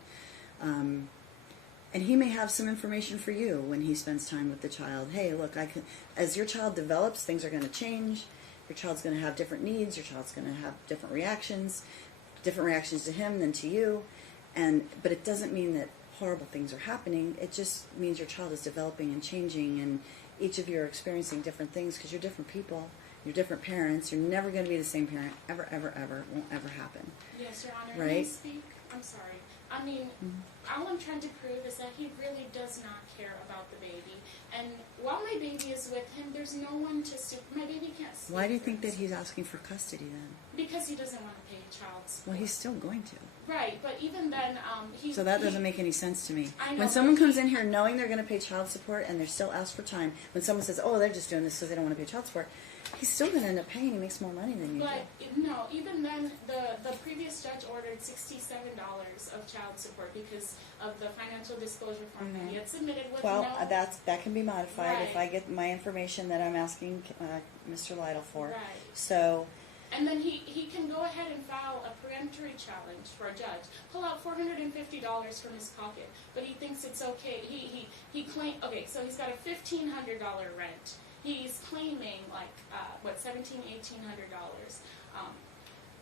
And he may have some information for you when he spends time with the child. Hey, look, as your child develops, things are going to change. Your child's going to have different needs. Your child's going to have different reactions to him than to you. But it doesn't mean that horrible things are happening. It just means your child is developing and changing, and each of you are experiencing different things because you're different people. You're different parents. You're never going to be the same parent. Ever, ever, ever. Won't ever happen. Yes, Your Honor. Right? Can I speak? I'm sorry. All I'm trying to prove is that he really does not care about the baby. And while my baby is with him, there's no one to my baby can't speak. Why do you for think that himself. he's asking for custody then? Because he doesn't want to pay child support. Well, he's still going to. Right, but even then, So that doesn't make any sense to me. I know, When someone but comes in here knowing they're going to pay child support and they're still asked for time, when someone says, oh, they're just doing this because they don't want to pay child support, he's still going to end up paying. He makes more money than you But do. no, even then, the previous judge ordered $67 of child support because of the financial disclosure form that he had submitted with Well, no. that can be modified if I Right. get my information that I'm asking Mr. Lytle for. Right. So, And then he can go ahead and file a peremptory challenge for a judge, pull out $450 from his pocket, but he thinks it's okay. He okay, so he's got a $1,500 rent. He's claiming $1,700–1,800.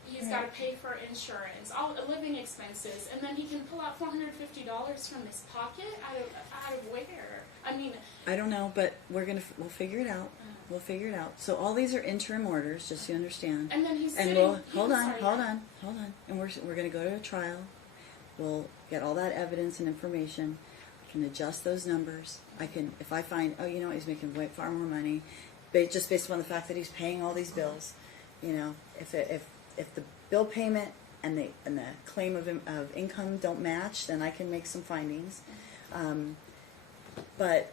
He's got to pay for insurance, all living expenses, and then he can pull out $450 from his pocket out of where? I don't know, but we'll figure it out. We'll figure it out. So all these are interim orders, just so you understand. And then he's And sitting. we'll hold sorry. on. And we're going to go to a trial. We'll get all that evidence and information. I can adjust those numbers. I can, if I find, oh, you know, he's making way far more money, just based upon the fact that he's paying all these bills. You know, if the bill payment and the claim of income don't match, then I can make some findings. But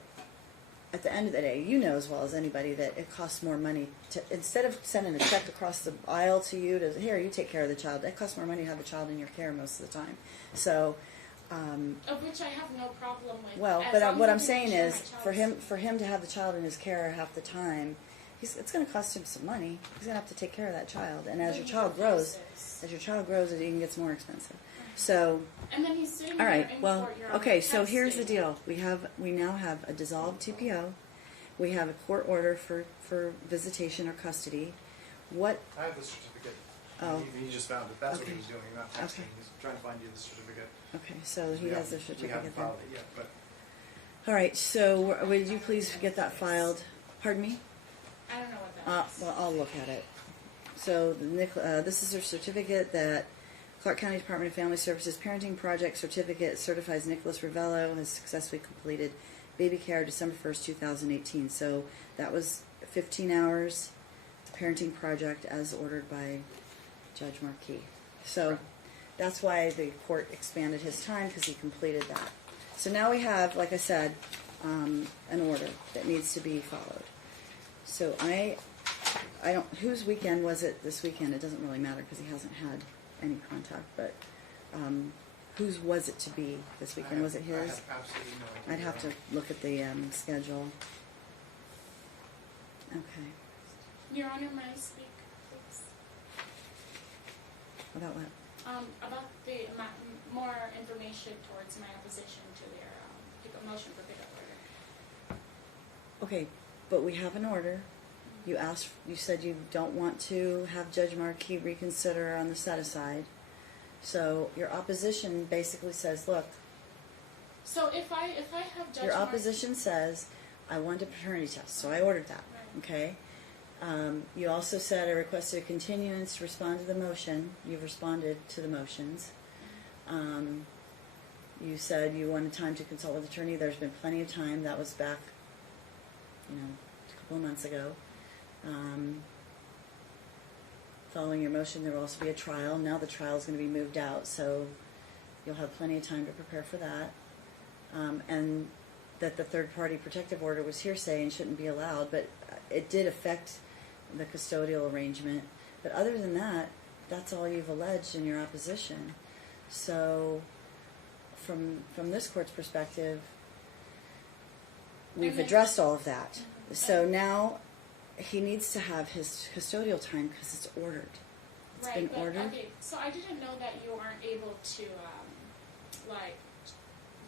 at the end of the day, you know as well as anybody that it costs more money to, instead of sending a check across the aisle to you to, here, you take care of the child, it costs more money to have the child in your care most of the time. So, Of which I have no problem with. well, as but long what as I'm I can saying ensure is, my for him to have the child in his care half the time, it's going to cost him some money. He's going to have to take care of that child, and as But your he child grows, refuses. it even gets more expensive. So, And then he's sitting all there right. in Well, court, Your Honor, okay. So here's the testing. deal. We now have a dissolved TPO. We have a court order for visitation or custody. What? I have the certificate. Oh. He just found it. That's what he Okay. was doing, not texting. Okay. He's trying to find you the certificate. Okay. So he We has the haven't- We certificate haven't there. filed it yet, but All right. So would you please get that filed? Pardon me. I don't know what that is. Well, I'll look at it. So this is a certificate that Clark County Department of Family Services Parenting Project Certificate certifies Nicholas Ravello has successfully completed baby care December 1st, 2018. So that was 15 hours parenting project as ordered by Judge Markey. So that's why the court expanded his time, because he completed that. So now we have, like I said, an order that needs to be followed. So I don't, whose weekend was it this weekend? It doesn't really matter because he hasn't had any contact, but whose was it to be this weekend? Was it I his? have absolutely no idea. I'd have to look at the schedule. Okay. Your Honor, may I speak, please? About what? About the more information towards my opposition to their motion for pickup order. Okay, but we have an order. You said you don't want to have Judge Markey reconsider on the set aside. So your opposition basically says, look, So if I have Judge your Markey- opposition says, I want a paternity test, so I ordered that, Right. okay? You also said I requested a continuance to respond to the motion. You've responded to the motions. You said you wanted time to consult with attorney. There's been plenty of time. That was back, a couple of months ago. Following your motion, there will also be a trial. Now the trial is going to be moved out, so you'll have plenty of time to prepare for that. And that the third-party protective order was hearsay and shouldn't be allowed, but it did affect the custodial arrangement. But other than that, that's all you've alleged in your opposition. So, from this court's perspective, we've And then- addressed all of that. Mhm. So now he needs to have his custodial time because it's ordered. It's Right, been but ordered. okay, so I didn't know that you aren't able to like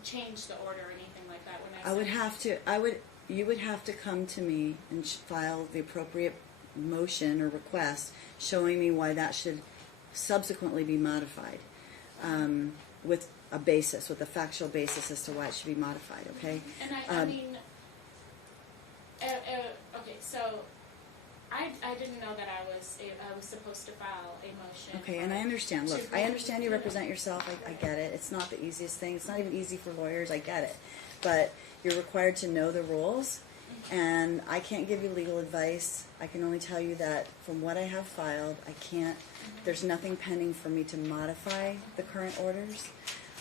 change the order or anything like that when I You would have to come to me and file the appropriate motion or request showing me why that should subsequently be modified, with a basis, with a factual basis as to why it should be modified, okay? And I mean, okay, so I didn't know that I was supposed to file a motion. Okay, and I understand. Look, to I understand you remove- represent yourself. I get it. It's not the easiest thing. It's not even easy for lawyers. I get it. But you're required to know the rules, and I can't give you legal advice. I can only tell you that from what I have filed, I can't, there's nothing pending for me to modify the current orders,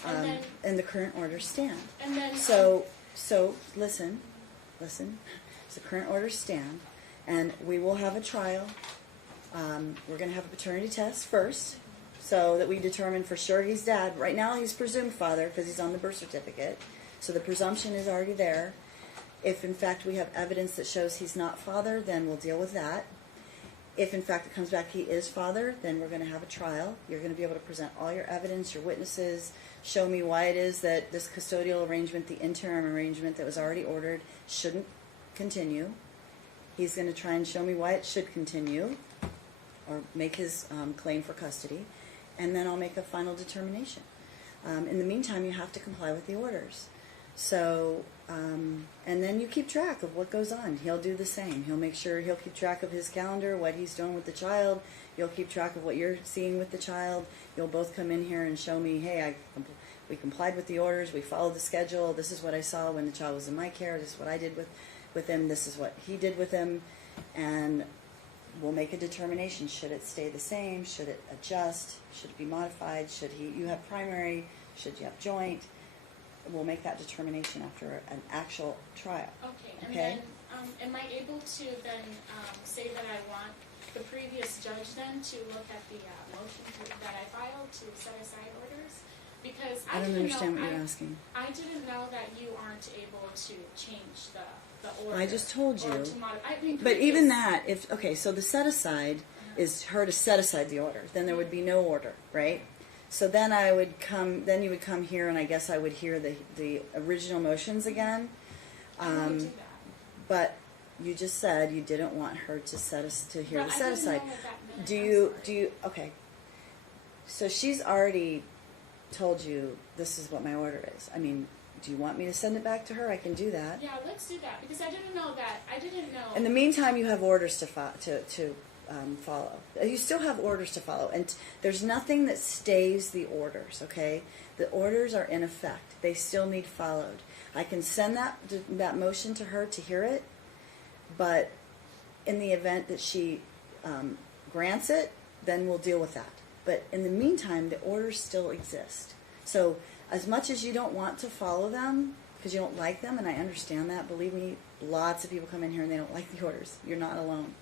And then- and the current orders stand. And then So listen. The current orders stand, and we will have a trial. We're going to have a paternity test first, so that we determine for sure he's dad. Right now, he's presumed father because he's on the birth certificate, so the presumption is already there. If in fact we have evidence that shows he's not father, then we'll deal with that. If in fact it comes back he is father, then we're going to have a trial. You're going to be able to present all your evidence, your witnesses, show me why it is that this custodial arrangement, the interim arrangement that was already ordered, shouldn't continue. He's going to try and show me why it should continue, or make his claim for custody, and then I'll make a final determination. In the meantime, you have to comply with the orders. So, and then you keep track of what goes on. He'll do the same. He'll make sure he'll keep track of his calendar, what he's doing with the child. You'll keep track of what you're seeing with the child. You'll both come in here and show me, hey, we complied with the orders. We followed the schedule. This is what I saw when the child was in my care. This is what I did with him. This is what he did with him. And we'll make a determination. Should it stay the same? Should it adjust? Should it be modified? Should you have primary? Should you have joint? We'll make that determination after an actual trial. Okay, and Okay. then, am I able to then, say that I want the previous judge then to look at the, motion that I filed to set aside orders? Because I don't understand what you're asking. I didn't know that you aren't able to change the order. I just told you. Or to I mean, But even previous- that, so the set aside is her to set aside the order. Then there would be no order, right? So then then you would come here, and I guess I would hear the original motions again. I would do that. But you just said you didn't want her to hear But the I set didn't aside. know what that meant. Do I'm you, sorry. okay. So she's already told you this is what my order is. I mean, do you want me to send it back to her? I can do that. Yeah, let's do that, because I didn't know that, I didn't know. In the meantime, you have orders to follow. You still have orders to follow, and there's nothing that stays the orders. Okay, the orders are in effect; they still need followed. I can send that motion to her to hear it, but in the event that she grants it, then we'll deal with that. But in the meantime, the orders still exist. So as much as you don't want to follow them because you don't like them, and I understand that, believe me, lots of people come in here and they don't like the orders. You're not alone.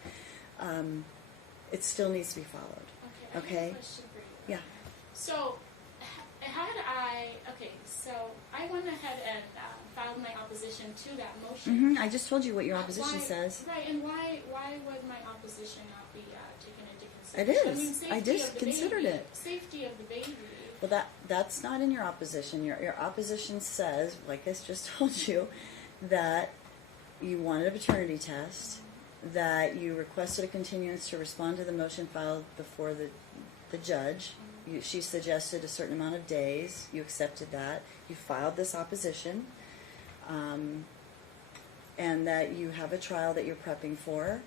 It still needs to be followed. Okay, I have Okay? a question for you. Yeah. So, so I went ahead and filed my opposition to that motion. I just told you what your opposition Why- says. Right, and why would my opposition not be taken into It consideration? is. I safety just of the considered baby, it. Safety of the baby. Well, that's not in your opposition. Your opposition says, like I just told you, that you wanted a paternity test, that you requested a continuance to respond to the motion filed before the judge. She suggested a certain amount of days. You accepted that. You filed this opposition, and that you have a trial that you're prepping for,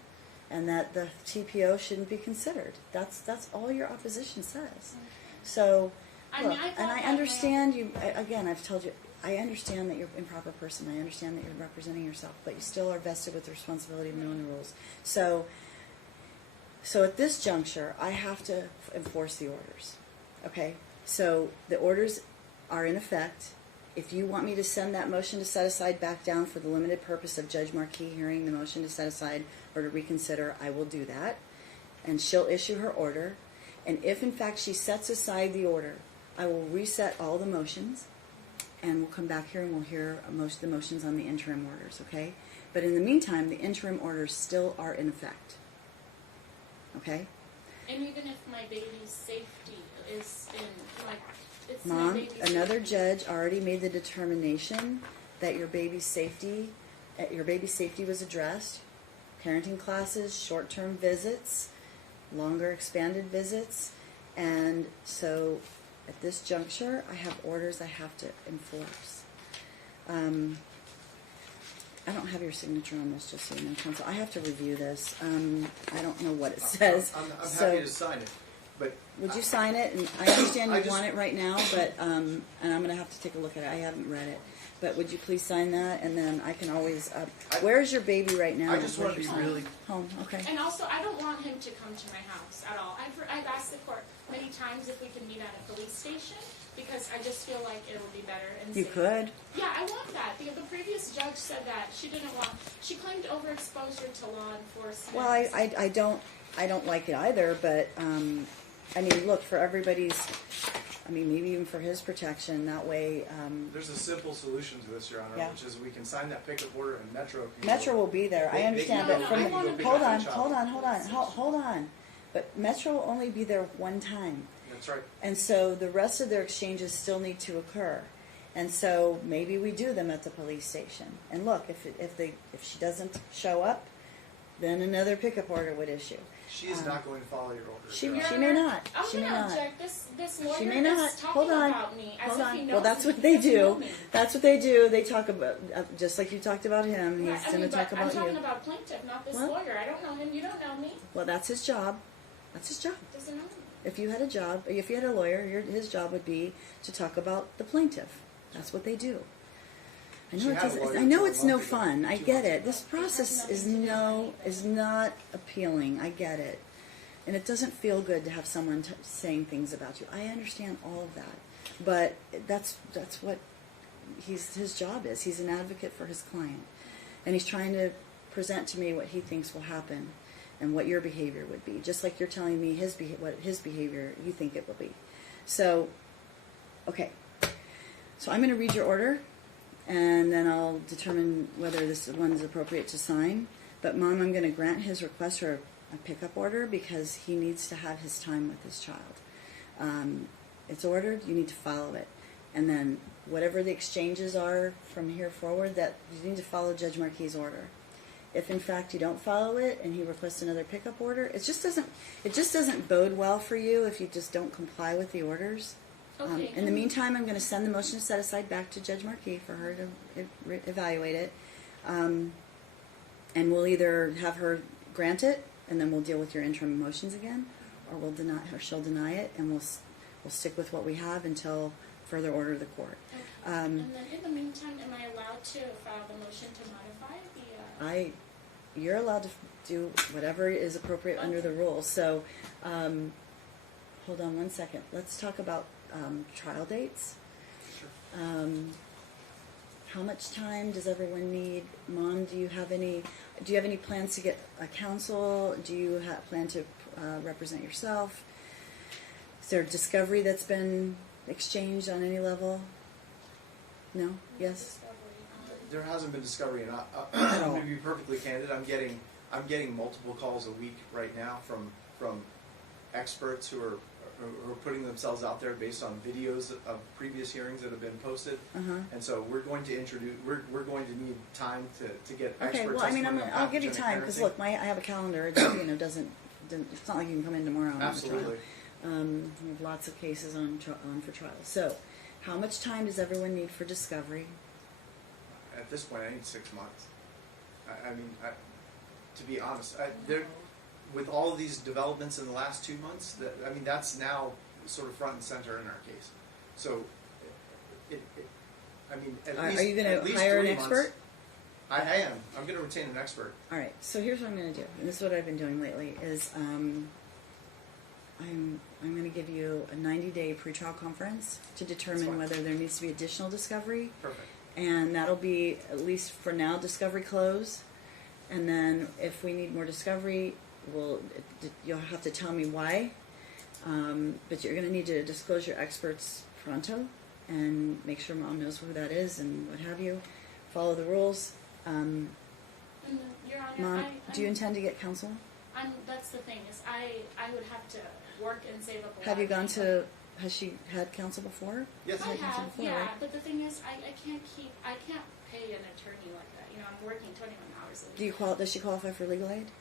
and that the TPO shouldn't be considered. That's all your opposition says. So, I mean, look, I thought and I that understand you. Again, I've told you. I understand that you're an improper person. I understand that you're representing yourself, but you still are vested with the responsibility of knowing the rules. So at this juncture, I have to enforce the orders. Okay? So the orders are in effect. If you want me to send that motion to set aside back down for the limited purpose of Judge Marquis hearing the motion to set aside or to reconsider, I will do that. And she'll issue her order. And if, in fact, she sets aside the order, I will reset all the motions, and we'll come back here and we'll hear the motions on the interim orders, okay? But in the meantime, the interim orders still are in effect. Okay? And even if my baby's safety is in, like, it's my Mom, baby's another safety. judge already made the determination that your baby's safety was addressed. Parenting classes, short-term visits, longer expanded visits, and so at this juncture, I have orders I have to enforce. I don't have your signature on this, just so you know, counsel. I have to review this. I don't know what it says. I'm So, happy to sign it, but would you sign it? And I understand I you just- want it right now, but and I'm going to have to take a look at it. I haven't read it, but would you please sign that? And then I can always. Where is your baby right now? I just want to be Where's your really home. Okay. And also, I don't want him to come to my house at all. I've asked the court many times if we can meet at a police station, because I just feel like it would be better. And You safer. could. Yeah, I want that. The previous judge said that she didn't want. She claimed overexposure to law enforcement. Well, I don't like it either, but I mean, look, for everybody's, I mean, maybe even for his protection, that way, There's a simple solution to this, Your Honor, Yeah. which is we can sign that pickup order and Metro can go- Metro will be there. I They- they understand, can but go- from, they can go pick hold up on, the child. hold on. But Metro will only be there one time. That's right. And so the rest of their exchanges still need to occur. And so maybe we do them at the police station. And look, if she doesn't show up, then another pickup order would issue. She is not going to follow your orders. She Your she Honor. may not. I'm She may gonna not. object. This lawyer She may not. is talking Hold on. about me as Hold if he on. knows Well, that's me. what they He doesn't know do. me. That's what they do. They talk about, just like you talked about him. He's Right, I going mean, to talk but about I'm talking you. about plaintiff, not this Well- lawyer. I don't know him. You don't know me. Well, that's his job. That's his job. Doesn't know me. If you had a job, if you had a lawyer, his job would be to talk about the plaintiff. That's what they do. I She know, had a lawyer I know till a it's no month ago, fun. I 2 get months it. ago. This process nothing is to do with is not appealing. I get it. And it doesn't feel good to have someone saying things about you. I understand all of that. But that's what his job is. He's an advocate for his client. And he's trying to present to me what he thinks will happen and what your behavior would be. Just like you're telling me what his behavior you think it will be. So, okay. So I'm going to read your order, and then I'll determine whether this one is appropriate to sign. But Mom, I'm going to grant his request for a pickup order because he needs to have his time with his child. It's ordered, you need to follow it. And then whatever the exchanges are from here forward, that you need to follow Judge Marquis' order. If in fact you don't follow it and he requests another pickup order, it just doesn't bode well for you if you just don't comply with the orders. Okay. In the meantime, I'm going to send the motion to set aside back to Judge Marquis for her to evaluate it. And we'll either have her grant it, and then we'll deal with your interim motions again, or we'll deny, or she'll deny it, and we'll stick with what we have until further order of the court. Okay. And then in the meantime, am I allowed to file the motion to modify the? You're allowed to do whatever is appropriate under the rules. So, hold on one second. Let's talk about trial dates. Sure. How much time does everyone need? Mom, do you have any plans to get a counsel? Do you plan to represent yourself? Is there discovery that's been exchanged on any level? No? Yes? There hasn't been discovery, and At all. I'm going to be perfectly candid. I'm getting multiple calls a week right now from experts who are putting themselves out there based on videos of previous hearings that have been posted. Uh-huh. And so we're going to we're going to need time to get expert Okay, well, I mean, testimony on I'll give you pathogenic time, because parenting. look, I have a calendar, it doesn't, it's not like you can come in tomorrow and have a trial. Absolutely. We have lots of cases on for trial. So, how much time does everyone need for discovery? At this point, I need 6 months. I mean, to be honest, with all of these developments in the last 2 months, that's now sort of front and center in our case. So, Are you going at to least hire an 3 months. expert? I am. I'm going to retain an expert. All right. So here's what I'm going to do, and this is what I've been doing lately. Is I'm going to give you a 90-day pretrial conference to determine fine. whether there needs to be additional discovery, Perfect. and that'll be, at least for now, discovery close. And then if we need more discovery, you'll have to tell me why. But you're going to need to disclose your experts pronto and make sure Mom knows who that is and what have you. Follow the rules. And then, Your Honor, Mom, do you intend to get counsel? That's the thing is I would have to work and save up a lot. Have you of gone money. to? Has she had counsel before? Yes. I Had counsel have, before, yeah. right? But the thing is, I can't pay an attorney like that. You know, I'm working 21 hours a week. Does she qualify for legal aid?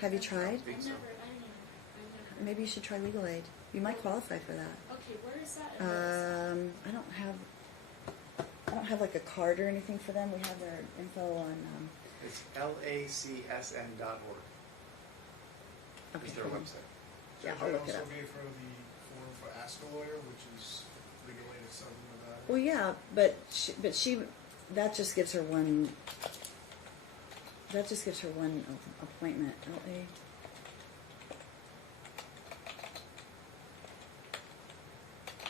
Have you tried? think I've so. never. Maybe you should try legal aid. You might qualify for that. Okay, where is that? And where is I don't have like a card or anything for them. We have their info on. It's lacsn.org. Okay. Is their hold on. website. Yeah, Judge, I'll I'd look it also up. be for the form for Ask a Lawyer, which is legal aid at Southern Nevada. Well, yeah, but she that just gives her one. That just gives her one appointment. LA.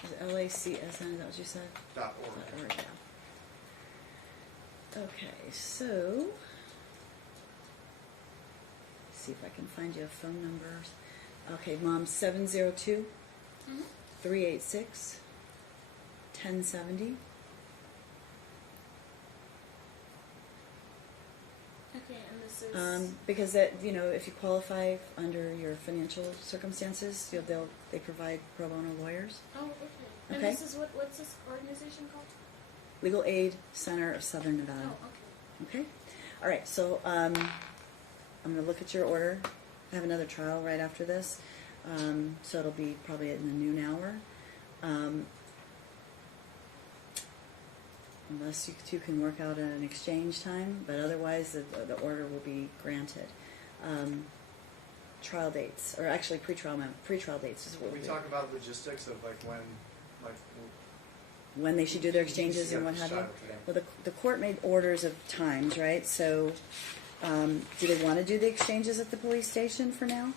Is it LACSN? Is that what you said? .org. .org, yeah. Okay, so see if I can find you a phone number. Okay, Mom, 702 Mhm. 386 1070. Okay, and this is. Because that, if you qualify under your financial circumstances, they provide pro bono lawyers. Oh, okay. And Okay. this is what's this organization called? Legal Aid Center of Southern Nevada. Oh, okay. Okay. All right. So I'm gonna look at your order. I have another trial right after this, so it'll be probably in the noon hour. Unless you two can work out an exchange time, but otherwise the order will be granted. Trial dates, or actually pretrial dates is what We we talk about logistics of like when they should do their exchanges and what have you. Well, the court made orders of times, right? So, do they want to do the exchanges at the police station for now?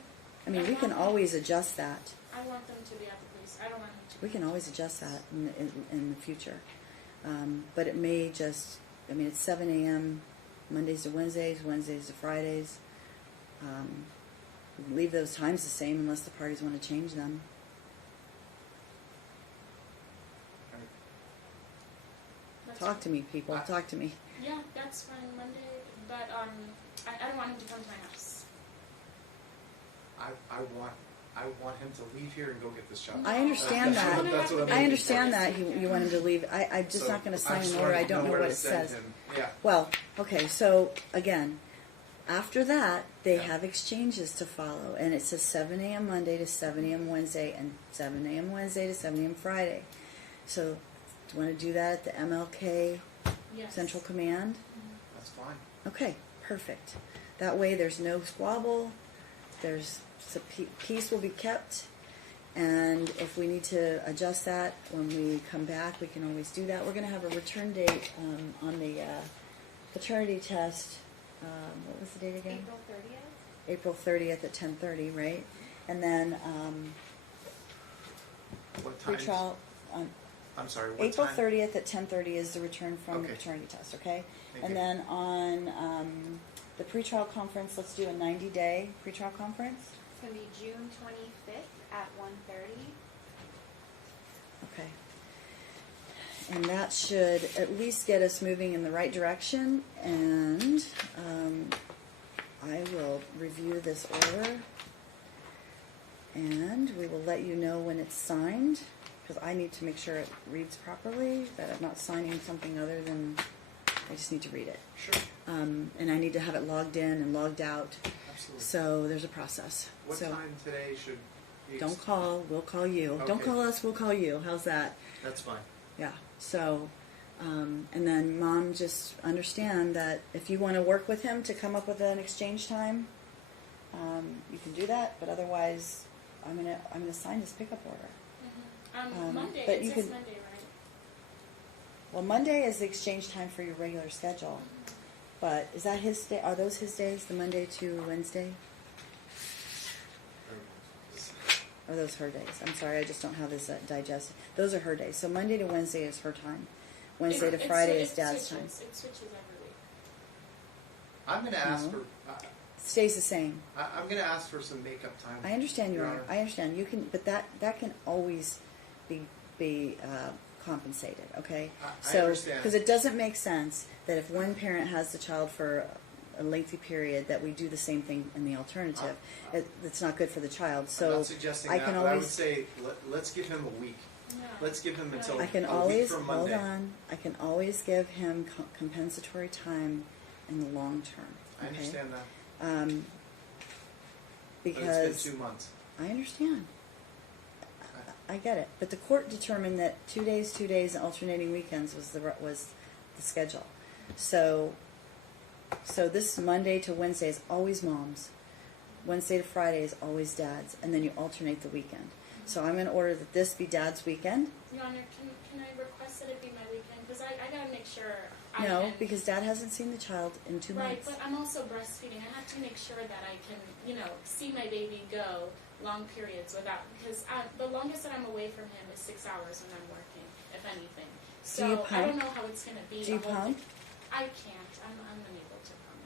I mean, we can always adjust that. I want them to be at the police. I don't want them to. We can always adjust that in the future. But it may just, I mean, it's 7 a.m. Mondays to Wednesdays, Wednesdays to Fridays. Leave those times the same unless the parties want to change them. Talk to me, people. Talk to me. Yeah, that's fine, Monday, but I don't want him to come to my house. I want him to leave here and go get this job. I understand That's that. what I'm I understand looking that you want him to leave. I'm just not going to sign an order. I don't know what it says. Yeah. Well, okay, so again, after that, they Yeah. have exchanges to follow, and it says 7 a.m. Monday to 7 a.m. Wednesday, and 7 a.m. Wednesday to 7 a.m. Friday. So, do you want to do that at the MLK Yes. Central Command? That's fine. Okay, perfect. That way, there's no squabble. Peace will be kept, and if we need to adjust that when we come back, we can always do that. We're going to have a return date on the paternity test. What was the date again? April 30th. April 30th at 10:30, right? And then What time? pretrial I'm sorry. What April time? 30th at 10:30 is the return from the Okay. paternity test. Okay, Thank and you. then on the pretrial conference, let's do a 90-day pretrial conference. It's going to be June 25th at 1:30. Okay. And that should at least get us moving in the right direction, and I will review this order, and we will let you know when it's signed, because I need to make sure it reads properly, that I'm not signing something other than, I just need to read it. Sure. And I need to have it logged in and logged out, Absolutely. so there's a process. What So time today should be? don't call, we'll call you. Don't Okay. call us, we'll call you. How's that? That's fine. Yeah, so, and then Mom, just understand that if you want to work with him to come up with an exchange time, you can do that, but otherwise, I'm gonna sign his pickup order. Monday, but it you says could- Monday, right? Well, Monday is the exchange time for your regular schedule, but is that his day, are those his days, the Monday to Wednesday? Or are those her days? I'm sorry, I just don't have this digested. Those are her days, so Monday to Wednesday is her time. Wednesday to Friday is Dad's time. It switches every week. I'm going to ask No. for. Stays the same. I'm going to ask for some makeup time. I understand Your you are. Honor. I understand you can, but that can always be compensated. Okay. I understand. because it doesn't make sense that if one parent has the child for a lengthy period, that we do the same thing in the alternative. It's not good for the child. So I'm not suggesting I that, can but I would always, say let's give him a week. No. Let's give him until I can a week always from hold Monday. on. I can always give him compensatory time in the long term. I Okay? understand that. But Because it's been 2 months. I understand. I get it, but the court determined that 2 days, 2 days, and alternating weekends was the schedule. So this Monday to Wednesday is always Mom's. Wednesday to Friday is always Dad's, and then you alternate the weekend. So I'm going to order that this be Dad's weekend. Your Honor, can I request that it be my weekend? Because I gotta make sure I No, can. because Dad hasn't seen the child in 2 Right, months. but I'm also breastfeeding. I have to make sure that I can, see my baby go long periods without, because the longest that I'm away from him is 6 hours when I'm working, if anything. So you I don't pump? know how it's gonna be. Do you the whole pump? thing. I can't. I'm unable to pump.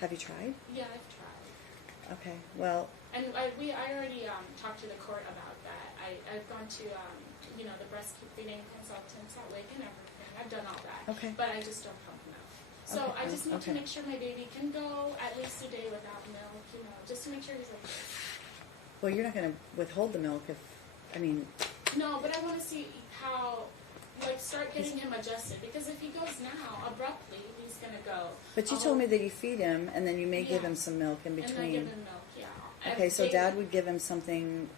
Have you tried? Yeah, I've tried. Okay. Well, And I already talked to the court about that. I've gone to the breastfeeding consultants at WIC and everything. I've done all that. Okay. But I just don't pump milk. So Okay, I just need okay. to make sure my baby can go at least a day without milk. Just to make sure he's okay. well, you're not going to withhold the milk if, I mean, No, but I want to see how start getting him adjusted, because if he goes now abruptly, he's gonna go But you I'll- told me that you feed him, and then you may give Yeah. him some milk in And I give between. him milk, yeah. Okay, so They- Dad would give him something,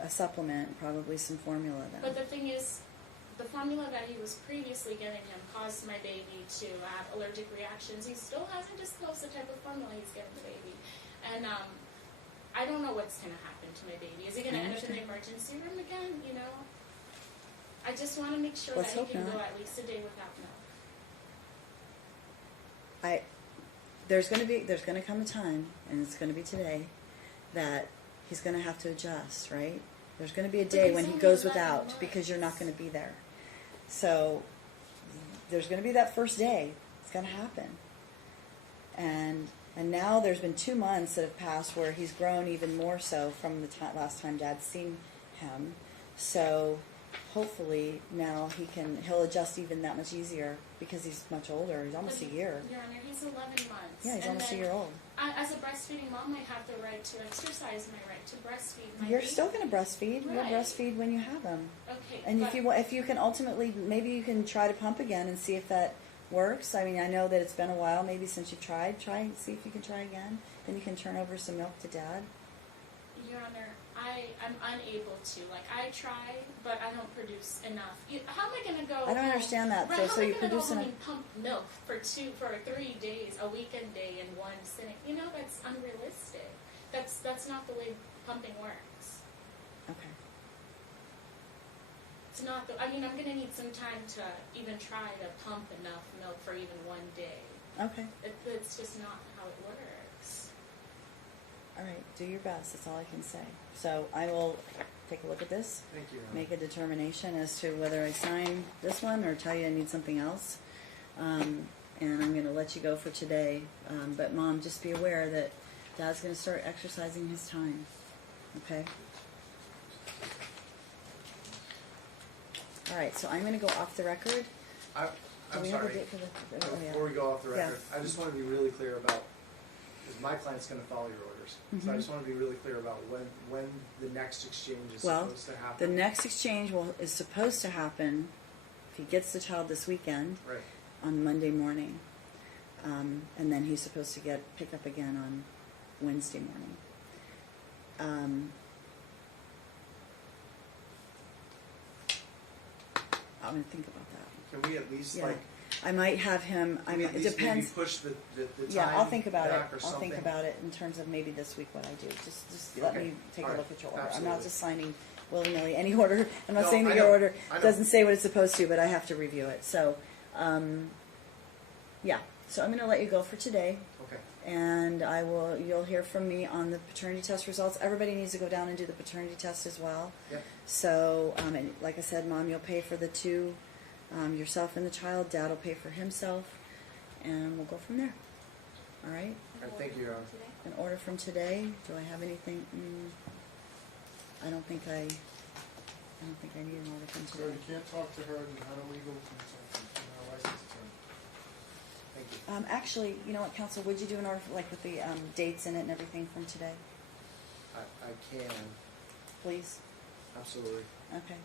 a supplement, probably some formula then. But the thing is, the formula that he was previously giving him caused my baby to have allergic reactions. He still hasn't disclosed the type of formula he's giving the baby. And I don't know what's going to happen to my baby. Is he going to I end up in the understand. emergency room again, you know? I just want to make sure Let's that he hope can not. go at least a day without milk. There's gonna come a time, and it's gonna be today, that he's gonna have to adjust, right? There's gonna be a But day he's when he only goes 11 without months. because you're not gonna be there. So there's gonna be that first day. It's gonna happen. And now there's been 2 months that have passed where he's grown even more so from the last time Dad's seen him. So hopefully now he'll adjust even that much easier because he's much older. He's almost a But, year. Your Honor, he's 11 months. Yeah, he's And almost a then year old. As a breastfeeding mom, I have the right to exercise my right to breastfeed my You're baby. still going to breastfeed. You'll Right. breastfeed when you have them. Okay, And but if you can ultimately, maybe you can try to pump again and see if that works. I mean, I know that it's been a while, maybe since you've tried. Try and see if you can try again. Then you can turn over some milk to Dad. Your Honor, I'm unable to. Like, I try, but I don't produce enough. How am I going to go I don't home? understand that. Right, So how so am you I gonna produce go home enough. and pump milk for 3 days, a weekend day in one sitting? You know, that's unrealistic. That's not the way pumping works. Okay. It's not the, I mean, I'm going to need some time to even try to pump enough milk for even one day. Okay. It's just not how it works. All right. Do your best. That's all I can say. So I will take a look at this. Thank you. Your Honor. Make a determination as to whether I sign this one or tell you I need something else. And I'm going to let you go for today. But Mom, just be aware that Dad's going to start exercising his time. Okay? All right, so I'm going to go off the record. Do I'm we have a sorry. date for the... oh, yeah. Before we go off the Yeah. record, I just want to be really clear about, because my client's going to follow your orders. So I Mhm. just want to be really clear about when the next exchange is Well, supposed to The happen. next exchange is supposed to happen if he gets the child this weekend Right. on Monday morning. And then he's supposed to pick up again on Wednesday morning. I'm going to think about that. Can we at least Yeah. like, I might have him. can we at It least depends. maybe push the time Yeah, I'll think about it. back or I'll something? think about it in terms of maybe this week what I do. Just let Okay. me take All a right. look at your order. I'm Absolutely. not just signing willy-nilly any order. I'm not No, saying that I your know. order I know. doesn't say what it's supposed to, but I have to review it. So, yeah. So I'm going to let you go for today, Okay. and you'll hear from me on the paternity test results. Everybody needs to go down and do the paternity test as well. Yep. So, and like I said, Mom, you'll pay for the two, yourself and the child. Dad will pay for himself, and we'll go from there. All right? All right, thank you, Your Honor. Today? An order from today. Do I have anything? I don't think I need an order from So today. you can't talk to her and how do we go consultant, our licensed attorney? Thank you. Actually, you know what, Counsel? Would you do an order like with the dates in it and everything from today, I can, please? absolutely. Okay.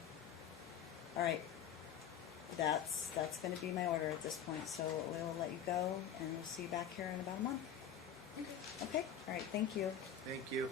All right. That's going to be my order at this point. So we'll let you go, and we'll see you back here in about a month. Okay. Okay. All right. Thank you. Thank you.